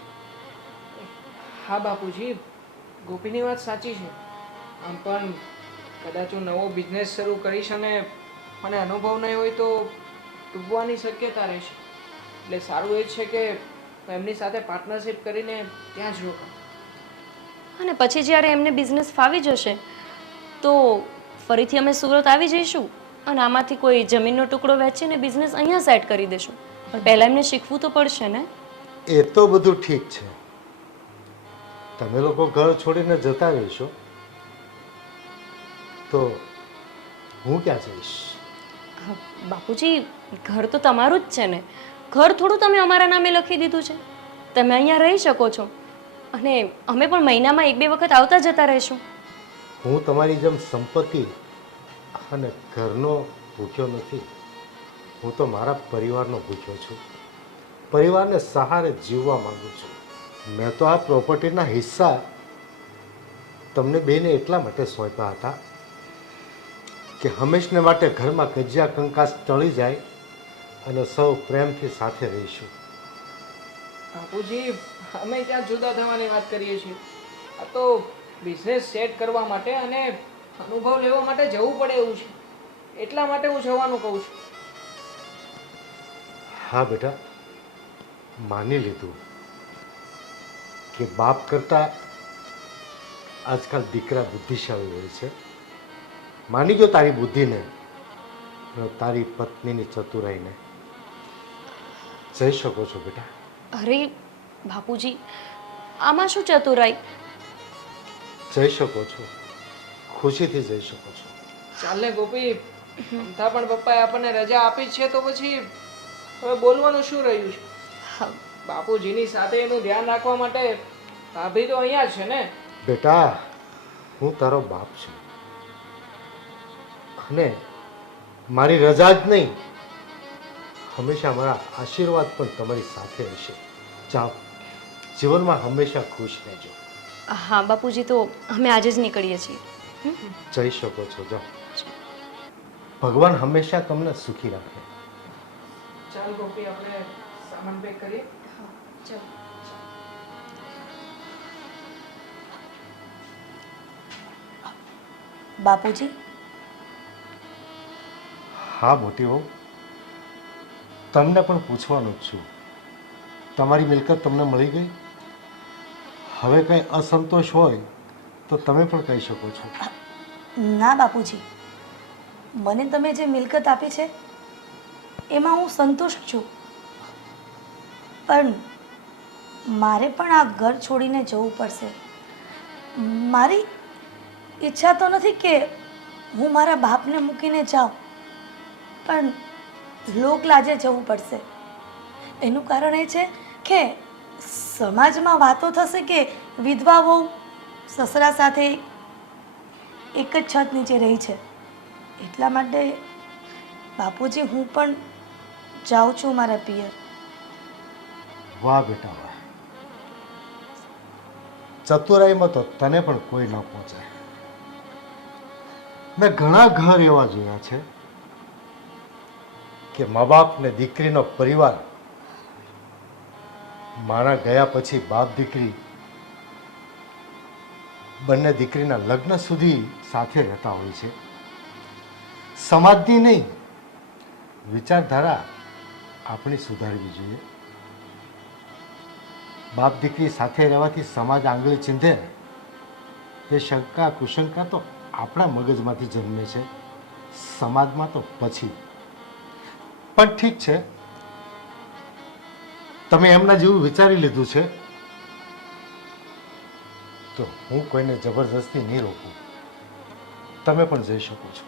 હા બાપુજી, ગોપીની વાત સાચી છે. આમ પણ કદાચ હું નવો બિઝનેસ શરૂ કરીશ અને મને અનુભવ નહીં હોય તો ડૂબવાની શક્યતા રહેશે. એટલે સારું એ જ છે કે હું એમની સાથે પાર્ટનરશિપ કરીને ત્યાં જ રોકાઉં. અને પછી જ્યારે એમને બિઝનેસ ફાવી જશે તો ફરીથી અમે સુરત આવી જઈશું અને આમાંથી કોઈ જમીનનો ટુકડો વેચીને બિઝનેસ અહીંયા સેટ કરી દઈશું. પણ પહેલાં એમને શીખવું તો પડશે ને. એ તો બધું ઠીક છે, તમે લોકો ઘર છોડીને જતા રહેશો તો હું ક્યાં જઈશ? બાપુજી, ઘર તો તમારું જ છે ને. ઘર થોડું તમે અમારા નામે લખી દીધું છે. તમે અહીંયા રહી શકો છો અને અમે પણ મહિનામાં 1-2 વખત આવતા જતા રહીશું. હું તમારી જેમ સંપત્તિ અને ઘરનો ભૂખ્યો નથી. હું તો મારા પરિવારનો ભૂખ્યો છું. પરિવારને સહારે જીવવા માંગુ છું. મેં તો આ પ્રોપર્ટીના હિસ્સા તમને બેને એટલા માટે સોંપ્યા હતા કે હંમેશને માટે ઘરમાં કજિયા કંકાસ ટળી જાય અને સૌ પ્રેમથી સાથે રહીશું. બાપુજી અમે ત્યાં જુદા થવાની વાત કરીએ છીએ. આ તો બિઝનેસ સેટ કરવા માટે અને અનુભવ લેવા માટે જવું પડે એવું છે. એટલા માટે હું જવાનું કહું છું. હા બેટા, માની લીધું કે બાપ કરતા આજકાલ દીકરા બુદ્ધિશાળી હોય છે. માની ગયો તારી બુદ્ધિને, પણ તારી પત્નીની ચતુરાઈને. જઈ શકો છો બેટા. અરે બાપુજી, આમાં શું ચતુરાઈ? જઈ શકો છો, ખુશીથી જઈ શકો છો. ચાલ ને ગોપી, અમથા પણ પપ્પાએ આપણને રજા આપી જ છે તો પછી હવે બોલવાનું શું રહ્યું છે? હા, બાપુજીની સાથે એનું ધ્યાન રાખવા માટે ભાભી તો અહીંયા જ છે ને. બેટા, હું તારો બાપ છું અને મારી રજા જ નહીં, હંમેશા મારા આશીર્વાદ પણ તમારી સાથે હશે. જાઓ, જીવનમાં હંમેશા ખુશ રહેજો. હા બાપુજી, તો અમે આજે જ નીકળીએ છીએ. જઈ શકો છો, જાઓ. ભગવાન હંમેશા તમને સુખી રાખે. ચાલ ગોપી, આપણે સામાન પેક કરીએ. ચાલો. બાપુજી, હા મોટી વહુ, તમને પણ પૂછવાનું જ છું. તમારી મિલકત તમને મળી ગઈ? હવે કંઈ અસંતોષ હોય તો તમે પણ કહી શકો છો. ના બાપુજી, મને તમે જે મિલકત આપી છે એમાં હું સંતુષ્ટ છું, પણ મારે પણ આ ઘર છોડીને જવું પડશે. મારી ઈચ્છા તો નથી કે હું મારા બાપને મૂકીને જાઉં, પણ લોકલાજે જવું પડશે. એનું કારણ એ છે કે સમાજમાં વાતો થશે કે વિધવા વહુ સસરા સાથે એક જ છત નીચે રહી છે. એટલા માટે બાપુજી, હું પણ જાઉં છું મારા પિયર. વાહ બેટા વાહ, ચતુરાઈમાં તો તને પણ કોઈ ન પહોંચે. મેં ઘણા ઘર એવા જોયા છે કે મા બાપ ને દીકરીનો પરિવાર મારા ગયા પછી બાપ દીકરી બંને દીકરીના લગ્ન સુધી સાથે રહેતા હોય છે. સમાજની નહીં, વિચારધારા આપણી સુધારવી જોઈએ. બાપ દીકરી સાથે રહેવાથી સમાજ આંગળી ચીંધે એ શંકા કુશંકા તો આપણા મગજમાંથી જન્મે છે, સમાજમાં તો પછી. પણ ઠીક છે, તમે એમના જેવું વિચારી લીધું છે તો હું કોઈને જબરજસ્તી નહીં રોકું. તમે પણ જઈ શકો છો.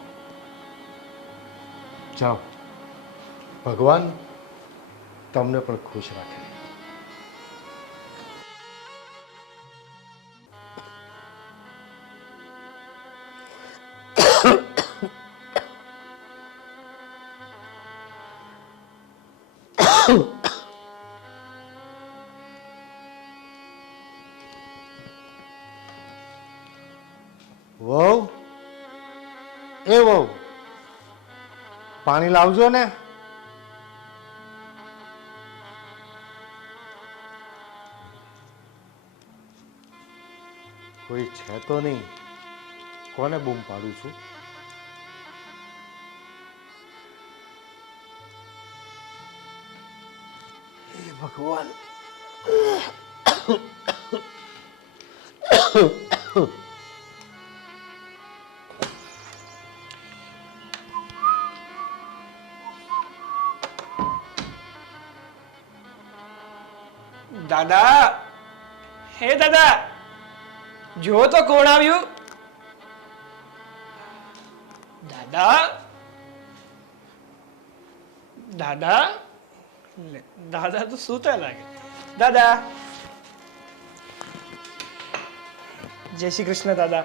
જાઓ, ભગવાન તમને પણ ખુશ રાખે. વહુ, એ વહુ, પાણી લાવજો ને. કોઈ છે તો નહીં, કોને બૂમ પાડું છું? હે ભગવાન. દાદા, હે દાદા, જો તો કોણ આવ્યું? દાદા, દાદા, લે, દાદા તો સૂતા લાગે. દાદા, જય શ્રી કૃષ્ણ દાદા.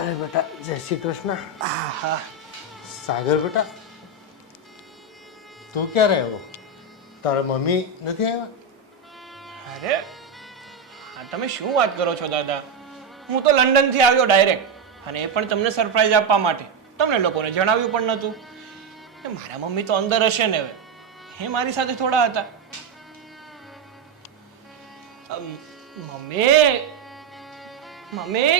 અરે બેટા, જય શ્રી કૃષ્ણ. હા, સાગર બેટા, તું ક્યારે આવ્યો? તારા મમ્મી નથી આવ્યા? અરે હા, તમે શું વાત કરો છો દાદા? હું તો લંડનથી આવ્યો ડાયરેક્ટ, અને એ પણ તમને સરપ્રાઈઝ આપવા માટે. તમને લોકોને જણાવ્યું પણ નહોતું. મારા મમ્મી તો અંદર હશે ને હવે. એ મારી સાથે થોડા હતા. મમ્મી મમ્મી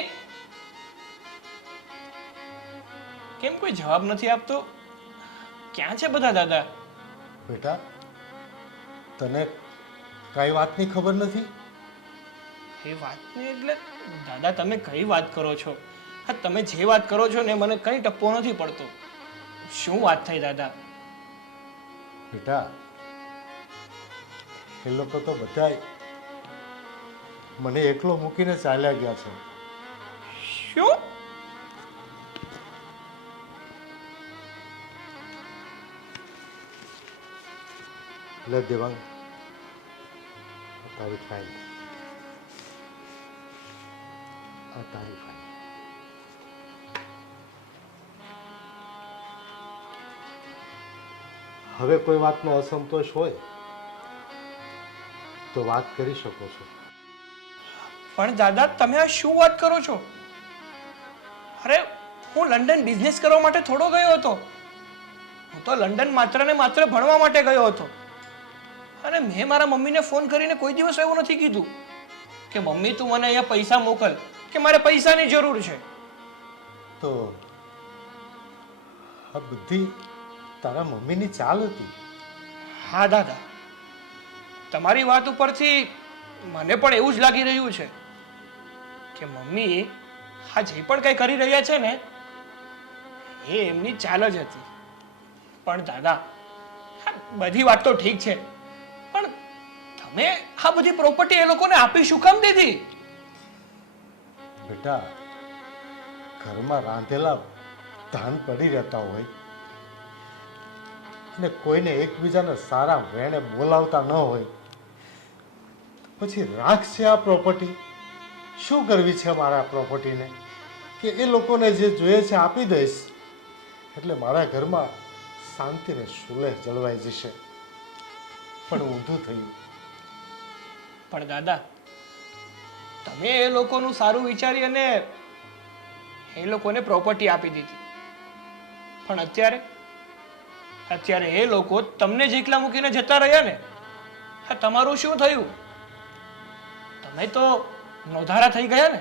કેમ કોઈ જવાબ નથી આપતો? ક્યાં છે બધા દાદા? બેટા તને કઈ વાતની ખબર નથી? એ વાતની એટલે દાદા તમે કઈ વાત કરો છો? હા તમે જે વાત કરો છો ને મને કઈ ટપ્પો નથી પડતો. શું વાત થઈ દાદા? બેટા એ લોકો તો બધાય મને એકલો મૂકીને ચાલ્યા ગયા છે. શું? લે દેવાંગ, આ તારી ફાઇલ, આ તારી ફાઇલ. હવે કોઈ વાતનો અસંતોષ હોય તો વાત કરી શકો છો. પણ દાદા તમે આ શું વાત કરો છો? અરે હું લંડન બિઝનેસ કરવા માટે થોડો ગયો હતો. હું તો લંડન માત્ર ને માત્ર ભણવા માટે ગયો હતો. અને મેં મારા મમ્મીને ફોન કરીને કોઈ દિવસ એવું નથી કીધું કે મમ્મી તું મને અહીંયા પૈસા મોકલ, કે મારે પૈસાની જરૂર છે. તો આ બધી તારા મમ્મીની ચાલ હતી. હા દાદા, તમારી વાત ઉપરથી મને પણ એવું જ લાગી રહ્યું છે કે મમ્મી આ જે પણ કંઈ કરી રહ્યા છે ને એ એમની ચાલ જ હતી. પણ દાદા આ બધી વાત તો ઠીક છે, પણ તમે આ બધી પ્રોપર્ટી એ લોકોને આપી શું કામ દીધી? બેટા ઘરમાં રાંધેલા ધાન પડી રહેતા હોય અને કોઈને એકબીજાને સારા વેણે બોલાવતા ન હોય પછી રાખશે આ પ્રોપર્ટી? શું કરવી છે મારા પ્રોપર્ટીને? કે એ લોકોને જે જોઈએ છે આપી દઈશ એટલે મારા ઘરમાં શાંતિ ને સુલેહ જળવાઈ જશે. પણ ઊંધું થયું. પણ દાદા તમે એ લોકોનું સારું વિચારી અને એ લોકોને પ્રોપર્ટી આપી દીધી. પણ અત્યારે એ લોકો તમને જ એકલા મૂકીને જતા રહ્યા ને. હા તમારું શું થયું? તમે તો નોધારા થઈ ગયા ને.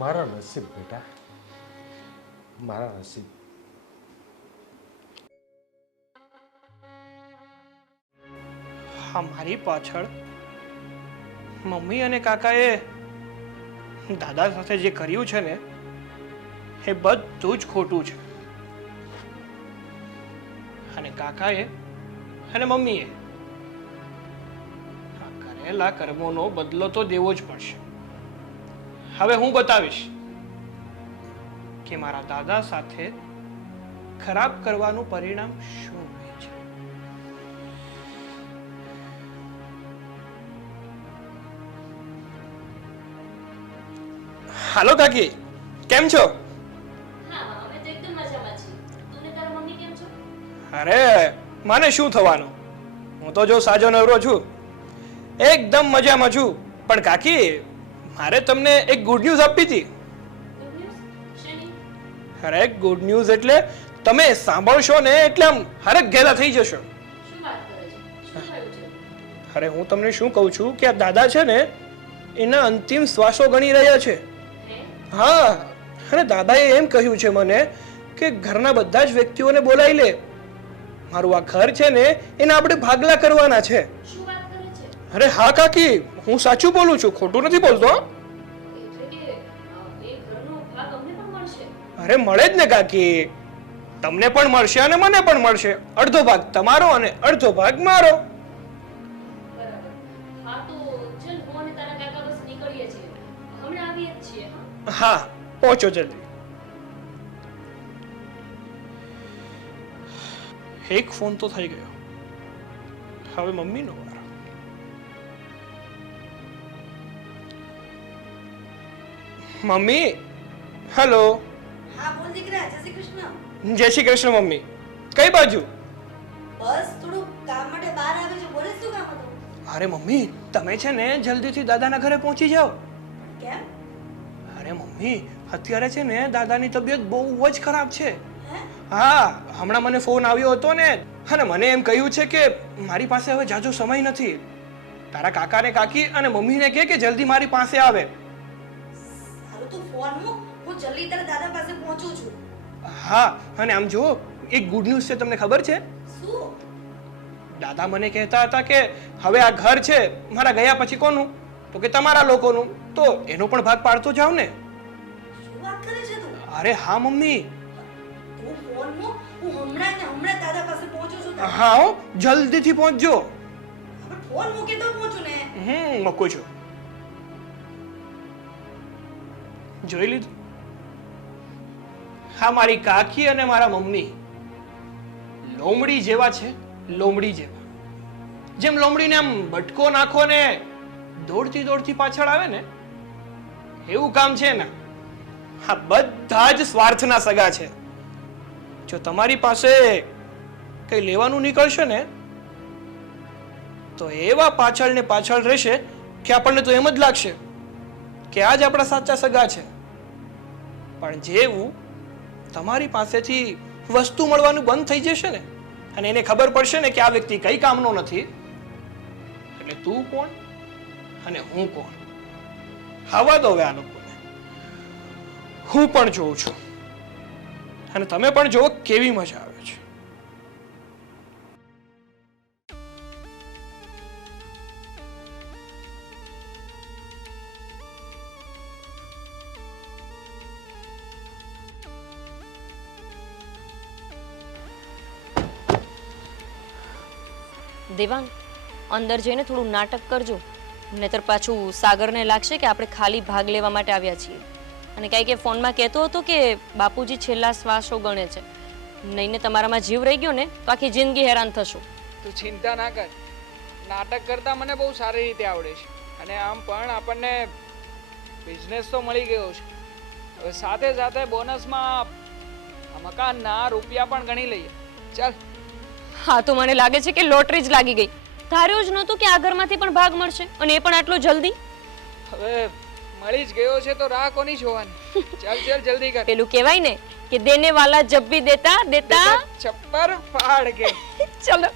મારા નસીબ બેટા, મારા નસીબ. હા મારી પાછળ મમ્મી અને કાકાએ દાદા સાથે જે કર્યું છે ને એ બધું જ ખોટું છે. અને કાકાએ અને મમ્મીએ આ કરેલા કર્મોનો બદલો તો દેવો જ પડશે. હવે હું બતાવીશ કે મારા દાદા સાથે ખરાબ કરવાનું પરિણામ શું હોય છે. હાલો કાકી, કેમ છો? અરે મને શું થવાનું, હું તો જો સાજો નવરો છું, એકદમ મજામાં છું. પણ કાકી મારે તમને એક ગુડ ન્યૂઝ આપી હતી. અરે ગુડ ન્યૂઝ એટલે તમે સાંભળશો ને એટલે આમ હરખ ઘેલા થઈ જશો. અરે હું તમને શું કહું છું કે આ દાદા છે ને એના અંતિમ શ્વાસો ગણી રહ્યા છે. હા, અને દાદાએ એમ કહ્યું છે મને કે ઘરના બધા જ વ્યક્તિઓને બોલાવી લે. મારું આ ઘર છે ને એને આપણે ભાગલા કરવાના છે. અરે હા કાકી, હું સાચું બોલું છું, ખોટું નથી બોલતો. અરે મળે જ ને કાકી, તમને પણ મળશે અને મને પણ મળશે. અડધો ભાગ તમારો અને અડધો ભાગ મારો. હા પહોંચો જલ્દી. એક ફોન તો થઈ ગયો, હવે મમ્મીનો વારો. Mummy hello. હા બોલ દીકરા, જય શ્રી કૃષ્ણ. જય શ્રી કૃષ્ણ મમ્મી. કઈ બાજુ? બસ થોડું કામ માટે બહાર આવી છું. બોલે શું કામ હતું? અરે મમ્મી તમે છે ને જલ્દીથી દાદાના ઘરે પહોંચી જાઓ. કેમ? અરે મમ્મી અત્યારે છે ને દાદાની તબિયત બહુ જ ખરાબ છે. હે? હા હમણાં મને ફોન આવ્યો હતો ને અને મને એમ કહ્યું છે કે મારી પાસે હવે જાજો સમય નથી. તારા કાકાને કાકી અને મમ્મીને કહે કે જલ્દી મારી પાસે આવે. સારું તું ફોન મૂક, હું જલ્દી તારા દાદા પાસે પહોંચું છું. હા, અને આમ જો એક ગુડ ન્યૂઝ છે, તમને ખબર છે? શું? દાદા મને કહેતા હતા કે હવે આ ઘર છે મારા ગયા પછી કોનું? તો કે તમારા લોકોનું. તો એનો પણ ભાગ પાડતો જાવ ને. શું વાત કરે છે તું? અરે હા મમ્મી. તું ફોન મૂક, હું હમણાં દાદા પાસે પહોંચું છું. હા હો, જલ્દીથી પહોંચજો. હવે ફોન મૂકી તો પહોંચું ને. મૂકું છું. જોઈ લીધું? હા, મારી કાકી અને મારા મમ્મી લોમડી જેવા છે, લોમડી જેવા. જેમ લોમડીને આમ બટકો નાખો ને દોડતી દોડતી પાછળ આવે ને, એવું કામ છે ને. હા, બધા જ સ્વાર્થના સગા છે. જો તમારી પાસે કઈ લેવાનું નીકળશે ને તો એવા પાછળ ને પાછળ રહેશે કે આપણને તો એમ જ લાગશે કે આ જ આપણા સાચા સગા છે. પણ જેવું તમારી પાસેથી વસ્તુ મળવાનું બંધ થઈ જશે ને અને એને ખબર પડશે ને કે આ વ્યક્તિ કઈ કામનો નથી, એટલે તું કોણ અને હું કોણ, હવા દો હવે આ લોકોને. હું પણ જોઉં છું અને તમે પણ જુઓ કેવી મજા આવે છે. દેવાંગ, અંદર જઈને થોડું નાટક કરજો, નહીતર પાછું સાગરને લાગશે કે આપણે ખાલી ભાગ લેવા માટે આવ્યા છીએ. અને કાંઈ કે ફોનમાં કહેતો હતો કે બાપુજી છેલ્લા શ્વાસો ગણે છે. નહીં ને તમારામાં જીવ રહી ગયો ને તો આખી જિંદગી હેરાન થશો. તું ચિંતા ના કર, નાટક કરતા મને બહુ સારી રીતે આવડે છે. અને આમ પણ આપણને બિઝનેસ તો મળી ગયો છે. હવે સાથે સાથે બોનસમાં મકાનના રૂપિયા પણ ગણી લઈએ. ચાલ. હા, તો મને લાગે છે કે લોટરી જ લાગી ગઈ. ધાર્યું જ નહોતું કે આ ઘરમાંથી પણ ભાગ મળશે, અને એ પણ આટલો જલ્દી. હવે મળી જ ગયો છે તો રાહ કોની જોવાની. ચાલ ચાલ જલ્દી કર. પેલું કહેવાય ને કે દેને વાલા જબ ભી દેતા દેતા છપ્પર ફાડ કે. ચલો.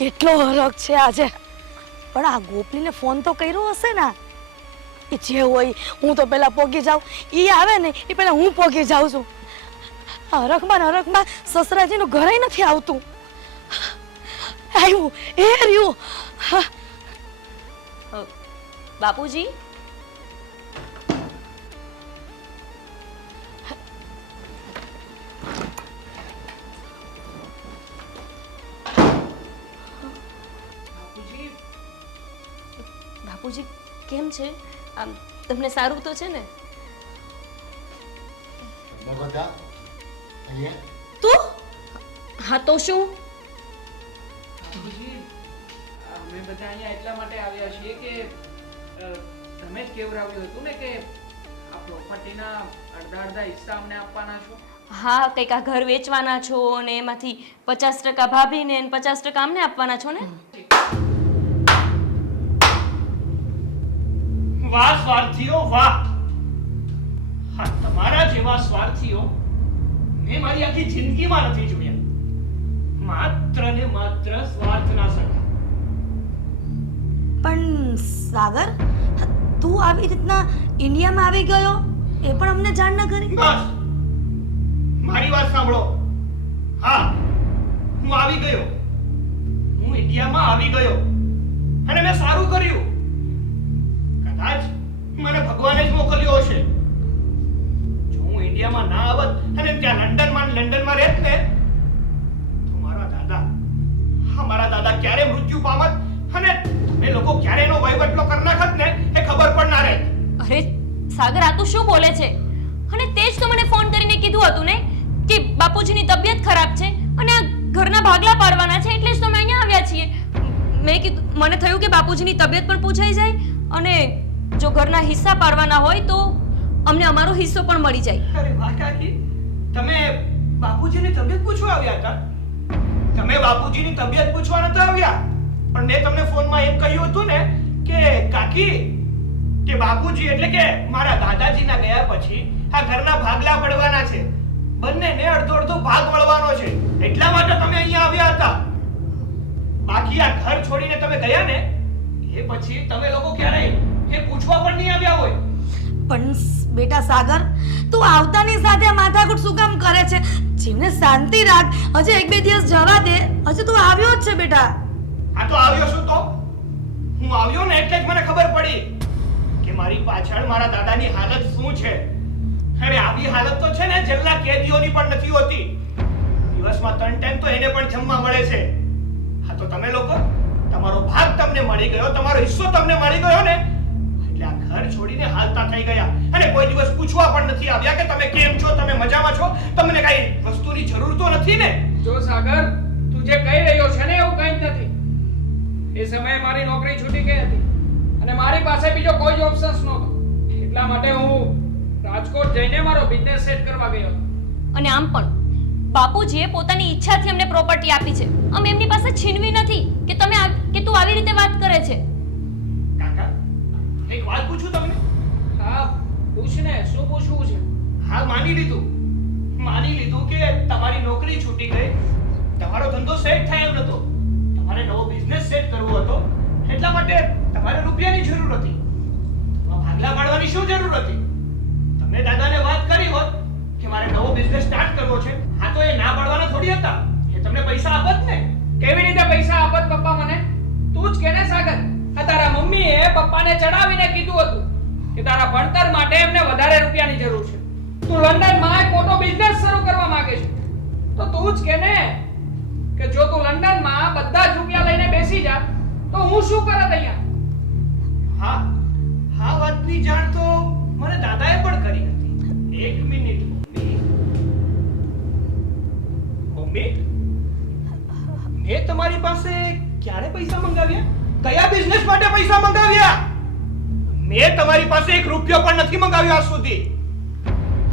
કેટલો હરખ છે આજે. પણ આ ગોપલીને ફોન તો કર્યો હશે ને. એ જે હોય હું તો પેલા પોગી જાઉં, એ આવે ને એ પેલા હું પોગી જાઉં છું. હરખમાં સસરાજીનું ઘરે નથી આવતું. આવ્યું એ રહ્યું. બાપુજી, બાપુજી કેમ છે? આમ તમને સારું તો છે ને? તું? હા તો શું? અમે બધા અહીંયા એટલા માટે આવ્યા છીએ કે તમે જ કેવરાવ્યું હતું ને કે આ પ્રોપર્ટીના અડધા હિસ્સા અમને આપવાના છો. હા, કંઈક આ ઘર વેચવાના છો અને એમાંથી 50% ભાભીને અને 50% અમને આપવાના છો ને? વાહ સ્વાર્થીઓ વાહ. હા, તમારા જેવા સ્વાર્થીઓ મેં મારી આખી જિંદગીમાં નથી જોયા. માત્ર ને માત્ર સ્વાર્થના સગા. પણ સાગર, તું આવી રીતના ઇન્ડિયામાં આવી ગયો એ પણ અમને જાણ ન કરી. બસ મારી વાત સાંભળો. હા, હું આવી ગયો. હું ઇન્ડિયામાં આવી ગયો અને મેં સારું કર્યું. કદાચ મને ભગવાને જ મોકલ્યો હશે. જો હું ઇન્ડિયામાં ના આવત અને ત્યાં લંડનમાં રહેત ને તો મારા દાદા ક્યારે મૃત્યુ પામત અને તમે લોકો ક્યારે એનો વહીવટલો કરી નાખત ને એ ખબર પણ ના રહે. અરે સાગર, આ તું શું બોલે છે? અને તે જ તો મને ફોન કરીને કીધું હતું ને કે બાપુજીની તબિયત ખરાબ છે અને આ ઘરના ભાગલા પાડવાના છે, એટલે જ તો અમે અહીંયા આવ્યા છીએ. મેં કીધું, મને થયું કે બાપુજીની તબિયત પણ પૂછાઈ જાય અને જો ઘરના હિસ્સા પાડવાના હોય તો અમને અમારો હિસ્સો પણ મળી જાય. અરે વાહ કાકી, તમે બાપુજીની તબિયત પૂછવા આવ્યા હતા? તમે બાપુજીની તબિયત પૂછવા નતા આવ્યા, પણ મેં તમને ફોનમાં એમ કહ્યું હતું ને કે કાકી કે બાપુજી એટલે કે મારા દાદાજીના ગયા પછી આ ઘરના ભાગલા પડવાના છે, બંનેને અડધો અડધો ભાગ મળવાનો છે, એટલા માટે તમે અહીંયા આવ્યા હતા. બાકી આ ઘર છોડીને તમે ગયા ને એ પછી તમે લોકો ક્યારેય એ પૂછવા પણ નહીં આવ્યા હોય. પણ બેટા સાગર, તું આવતાની સાથે આ માથાકૂટ શું કામ કરે છે? જીવને શાંતિ રાખ, હજી 1-2 દિવસ જવા દે. હજી તું આવ્યો જ છે બેટા. આ તો આવ્યો છું તો હું આવ્યો ને એટલે જ મને ખબર પડી કે મારી પાછળ મારા દાદાની હાલત શું છે. અરે આવી હાલત તો છે ને જેલના કેદીઓની પણ નથી હોતી. દિવસમાં 3 ટાઈમ તો એને પણ જમવા મળે છે. હા તો તમે લોકો, તમારો ભાગ તમને મળી ગયો, તમારો હિસ્સો તમને મળી ગયો ને એટલે આ ઘર છોડીને હાલતા થઈ ગયા અને કોઈ દિવસ પૂછવા પણ નથી આવ્યા કે તમે કેમ છો, તમે મજામાં છો, તમને કઈ વસ્તુની જરૂર તો નથી ને. જો સાગર, તું જે કહી રહ્યો છે ને એવું કંઈ જ નથી. એ સમયે મારી નોકરી છૂટી ગઈ હતી અને મારી પાસે બીજો કોઈ જ ઓપ્શન્સ નહોતો. એટલા માટે હું રાજકોટ જઈને મારો બિઝનેસ સેટ કરવા ગયો હતો. અને આમ પણ બાપુજીએ પોતાની ઈચ્છાથી અમને પ્રોપર્ટી આપી છે, અમે એમની પાસે છીનવી નથી કે તું આવી રીતે વાત કરે છે. કાકા, એક વાત પૂછું તમને? હા, પૂછ ને, શું પૂછવું છે? હા, માની લીધું કે તમારી નોકરી છૂટી ગઈ, તમારો ધંધો સેટ થાય એમ નતો, તમારે નવો બિઝનેસ સેટ કરવો હતો, એટલા માટે તમારે રૂપિયાની જરૂર હતી. ભાગલા પાડવાની શું જરૂર હતી? તમે દાદાને વાત કરી હોત કે મારે નવો બિઝનેસ સ્ટાર્ટ કરવો છે, હા તો એ ના પાડવાના થોડી હતા, એ તમને પૈસા આપત ને. કેવી રીતે પૈસા આપત પપ્પા મને? તું જ કે ને સાગર. આ તારા મમ્મીએ પપ્પાને ચડાવીને કીધું હતું કે તારા ભણતર માટે એમને વધારે રૂપિયાની જરૂર છે. તું લંડનમાં એક મોટો બિઝનેસ શરૂ કરવા માંગે છે, તો તું જ કે ને કે જો તું લંડનમાં બધા જ રૂપિયા લઈને બેસી જા તો હું શું કરત અહીંયા? હા, વાતની જાણ તો મને દાદાએ પણ કરી હતી. એક મિનિટ મમ્મી, મેં તમારી પાસે ક્યારે પૈસા મંગાવ્યા? કયા બિઝનેસ માટે પૈસા મંગાવ્યા? મેં તમારી પાસે 1 રૂપિયો પણ નથી મંગાવ્યો આજ સુધી.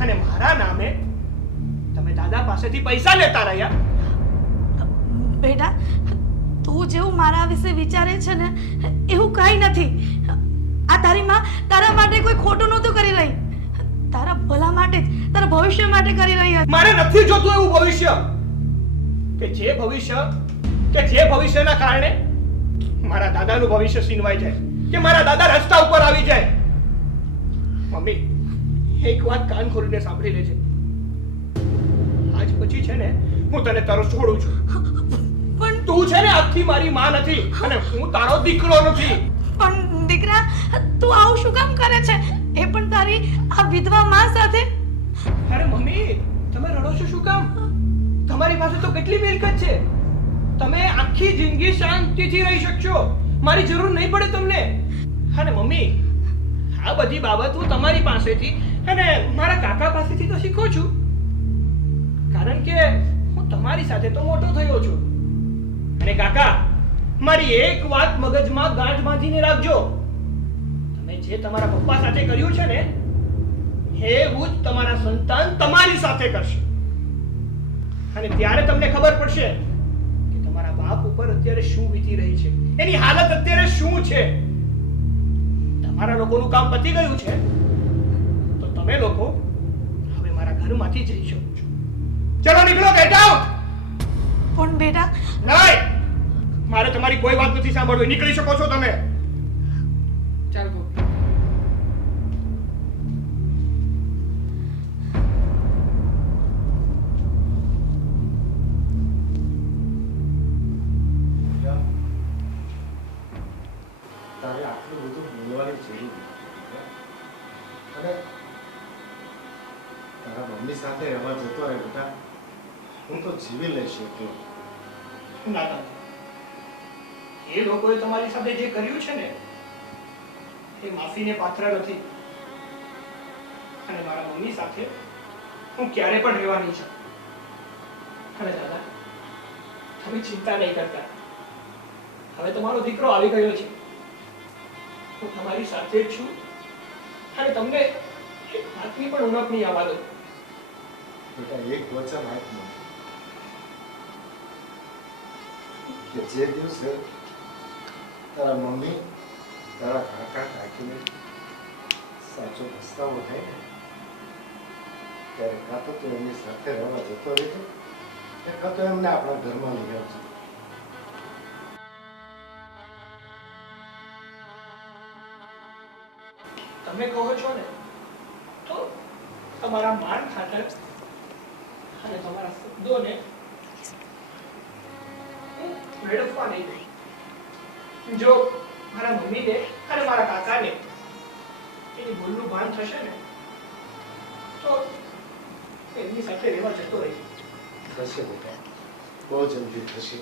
અને મારા નામે તમે દાદા પાસેથી પૈસા લેતા રહ્યા. બેટા, તું જેવું મારા વિશે વિચારે છે ને એવું કાંઈ નથી. આ તારી માં તારા માટે કોઈ ખોટું નહોતું કરી રહી, તારા ભલા માટે જ, તારા ભવિષ્ય માટે કરી રહી હતી. મારે નથી જોતું એવું ભવિષ્ય કે જે ભવિષ્યના કારણે મારા દાદાનું ભવિષ્ય સીનવાઈ જાય, કે મારા દાદા રસ્તા ઉપર આવી જાય. મમ્મી, એક વાત કાન ખોલીને સાંભળી લેજે. આજ પછી છે ને હું તને તારો છોડું છું. પણ તું છે ને આજથી મારી માં નથી અને હું તારો દીકરો નથી. પણ દીકરા, તું આવું શું કામ કરે છે? એ પણ તારી આ વિધવા માં સાથે. અરે મમ્મી, તમે રડો છો શું કામ? તમારી પાસે તો કેટલી મિલકત છે, તમે આખી જિંદગી શાંતિથી રહી શકશો, મારી જરૂર નહીં પડે તમને. અને મમ્મી, આ બધી બાબત હું તમારી પાસેથી અને મારા કાકા પાસેથી તો શીખું છું, કારણ કે હું તમારી સાથે તો મોટો થયો છું. અને કાકા, મારી એક વાત મગજમાં ગાંઠ બાંધીને રાખજો, તમે જે તમારા પપ્પા સાથે કર્યું છે ને એવું જ તમારા સંતાન તમારી સાથે કરશે. અને ત્યારે તમને ખબર પડશે કે તમારા બાપ ઉપર અત્યારે શું વીતી રહી છે, એની હાલત અત્યારે શું છે. તમારા લોકોનું કામ પતી ગયું છે તો તમે લોકો હવે મારા ઘરમાંથી જઈ શકો છો. ચલો નીકળો, ગેટ આઉટ. પણ બેટા, નહીં, મારે તમારી કોઈ વાત નથી સાંભળવી. નીકળી શકો છો તમે. ચાલ ગોપી. તારે આટલું બધું બોલવાની જરૂર નથી. અને તારા મમ્મી સાથે રહેવા જતો રહે બેટા, હું તો જીવી લઈશ એટલો. ના ના, એ લોકોએ તમારી સાથે જે કર્યું છે ને એ માફીને પાત્ર નથી. અને મારા મમ્મી સાથે હું ક્યારે પણ રહેવા નહીં છું. અને દાદા, તમે ચિંતા નહીં કરતા, હવે તમારો દીકરો આવી ગયો છે, હું તમારી સાથે જ છું અને તમને એક વાતની પણ ઉણપ નહીં આવવા દઉં. બેટા, એક વચન આપ મને કે જે દિવસે તારા મમ્મી તારા કાકા કાકીને સાચો પસ્તાવો થાય ને ત્યારે કાં તો તું એમની સાથે રહેવા જતો રહેજો કે કાં તો એમને આપણા ઘરમાં લઈ આવજો. તમે કહો છો ને તો તમારા માન ખાતર અને તમારા શબ્દોને હું વેડફવા નહીં દઉં. જો મારા મમ્મીને અને મારા કાકાને એની ભૂલનું ભાન થશે ને તો એમની સાથે રહેવા જતો રહીશ. થશે બેટા, બહુ જલ્દી થશે.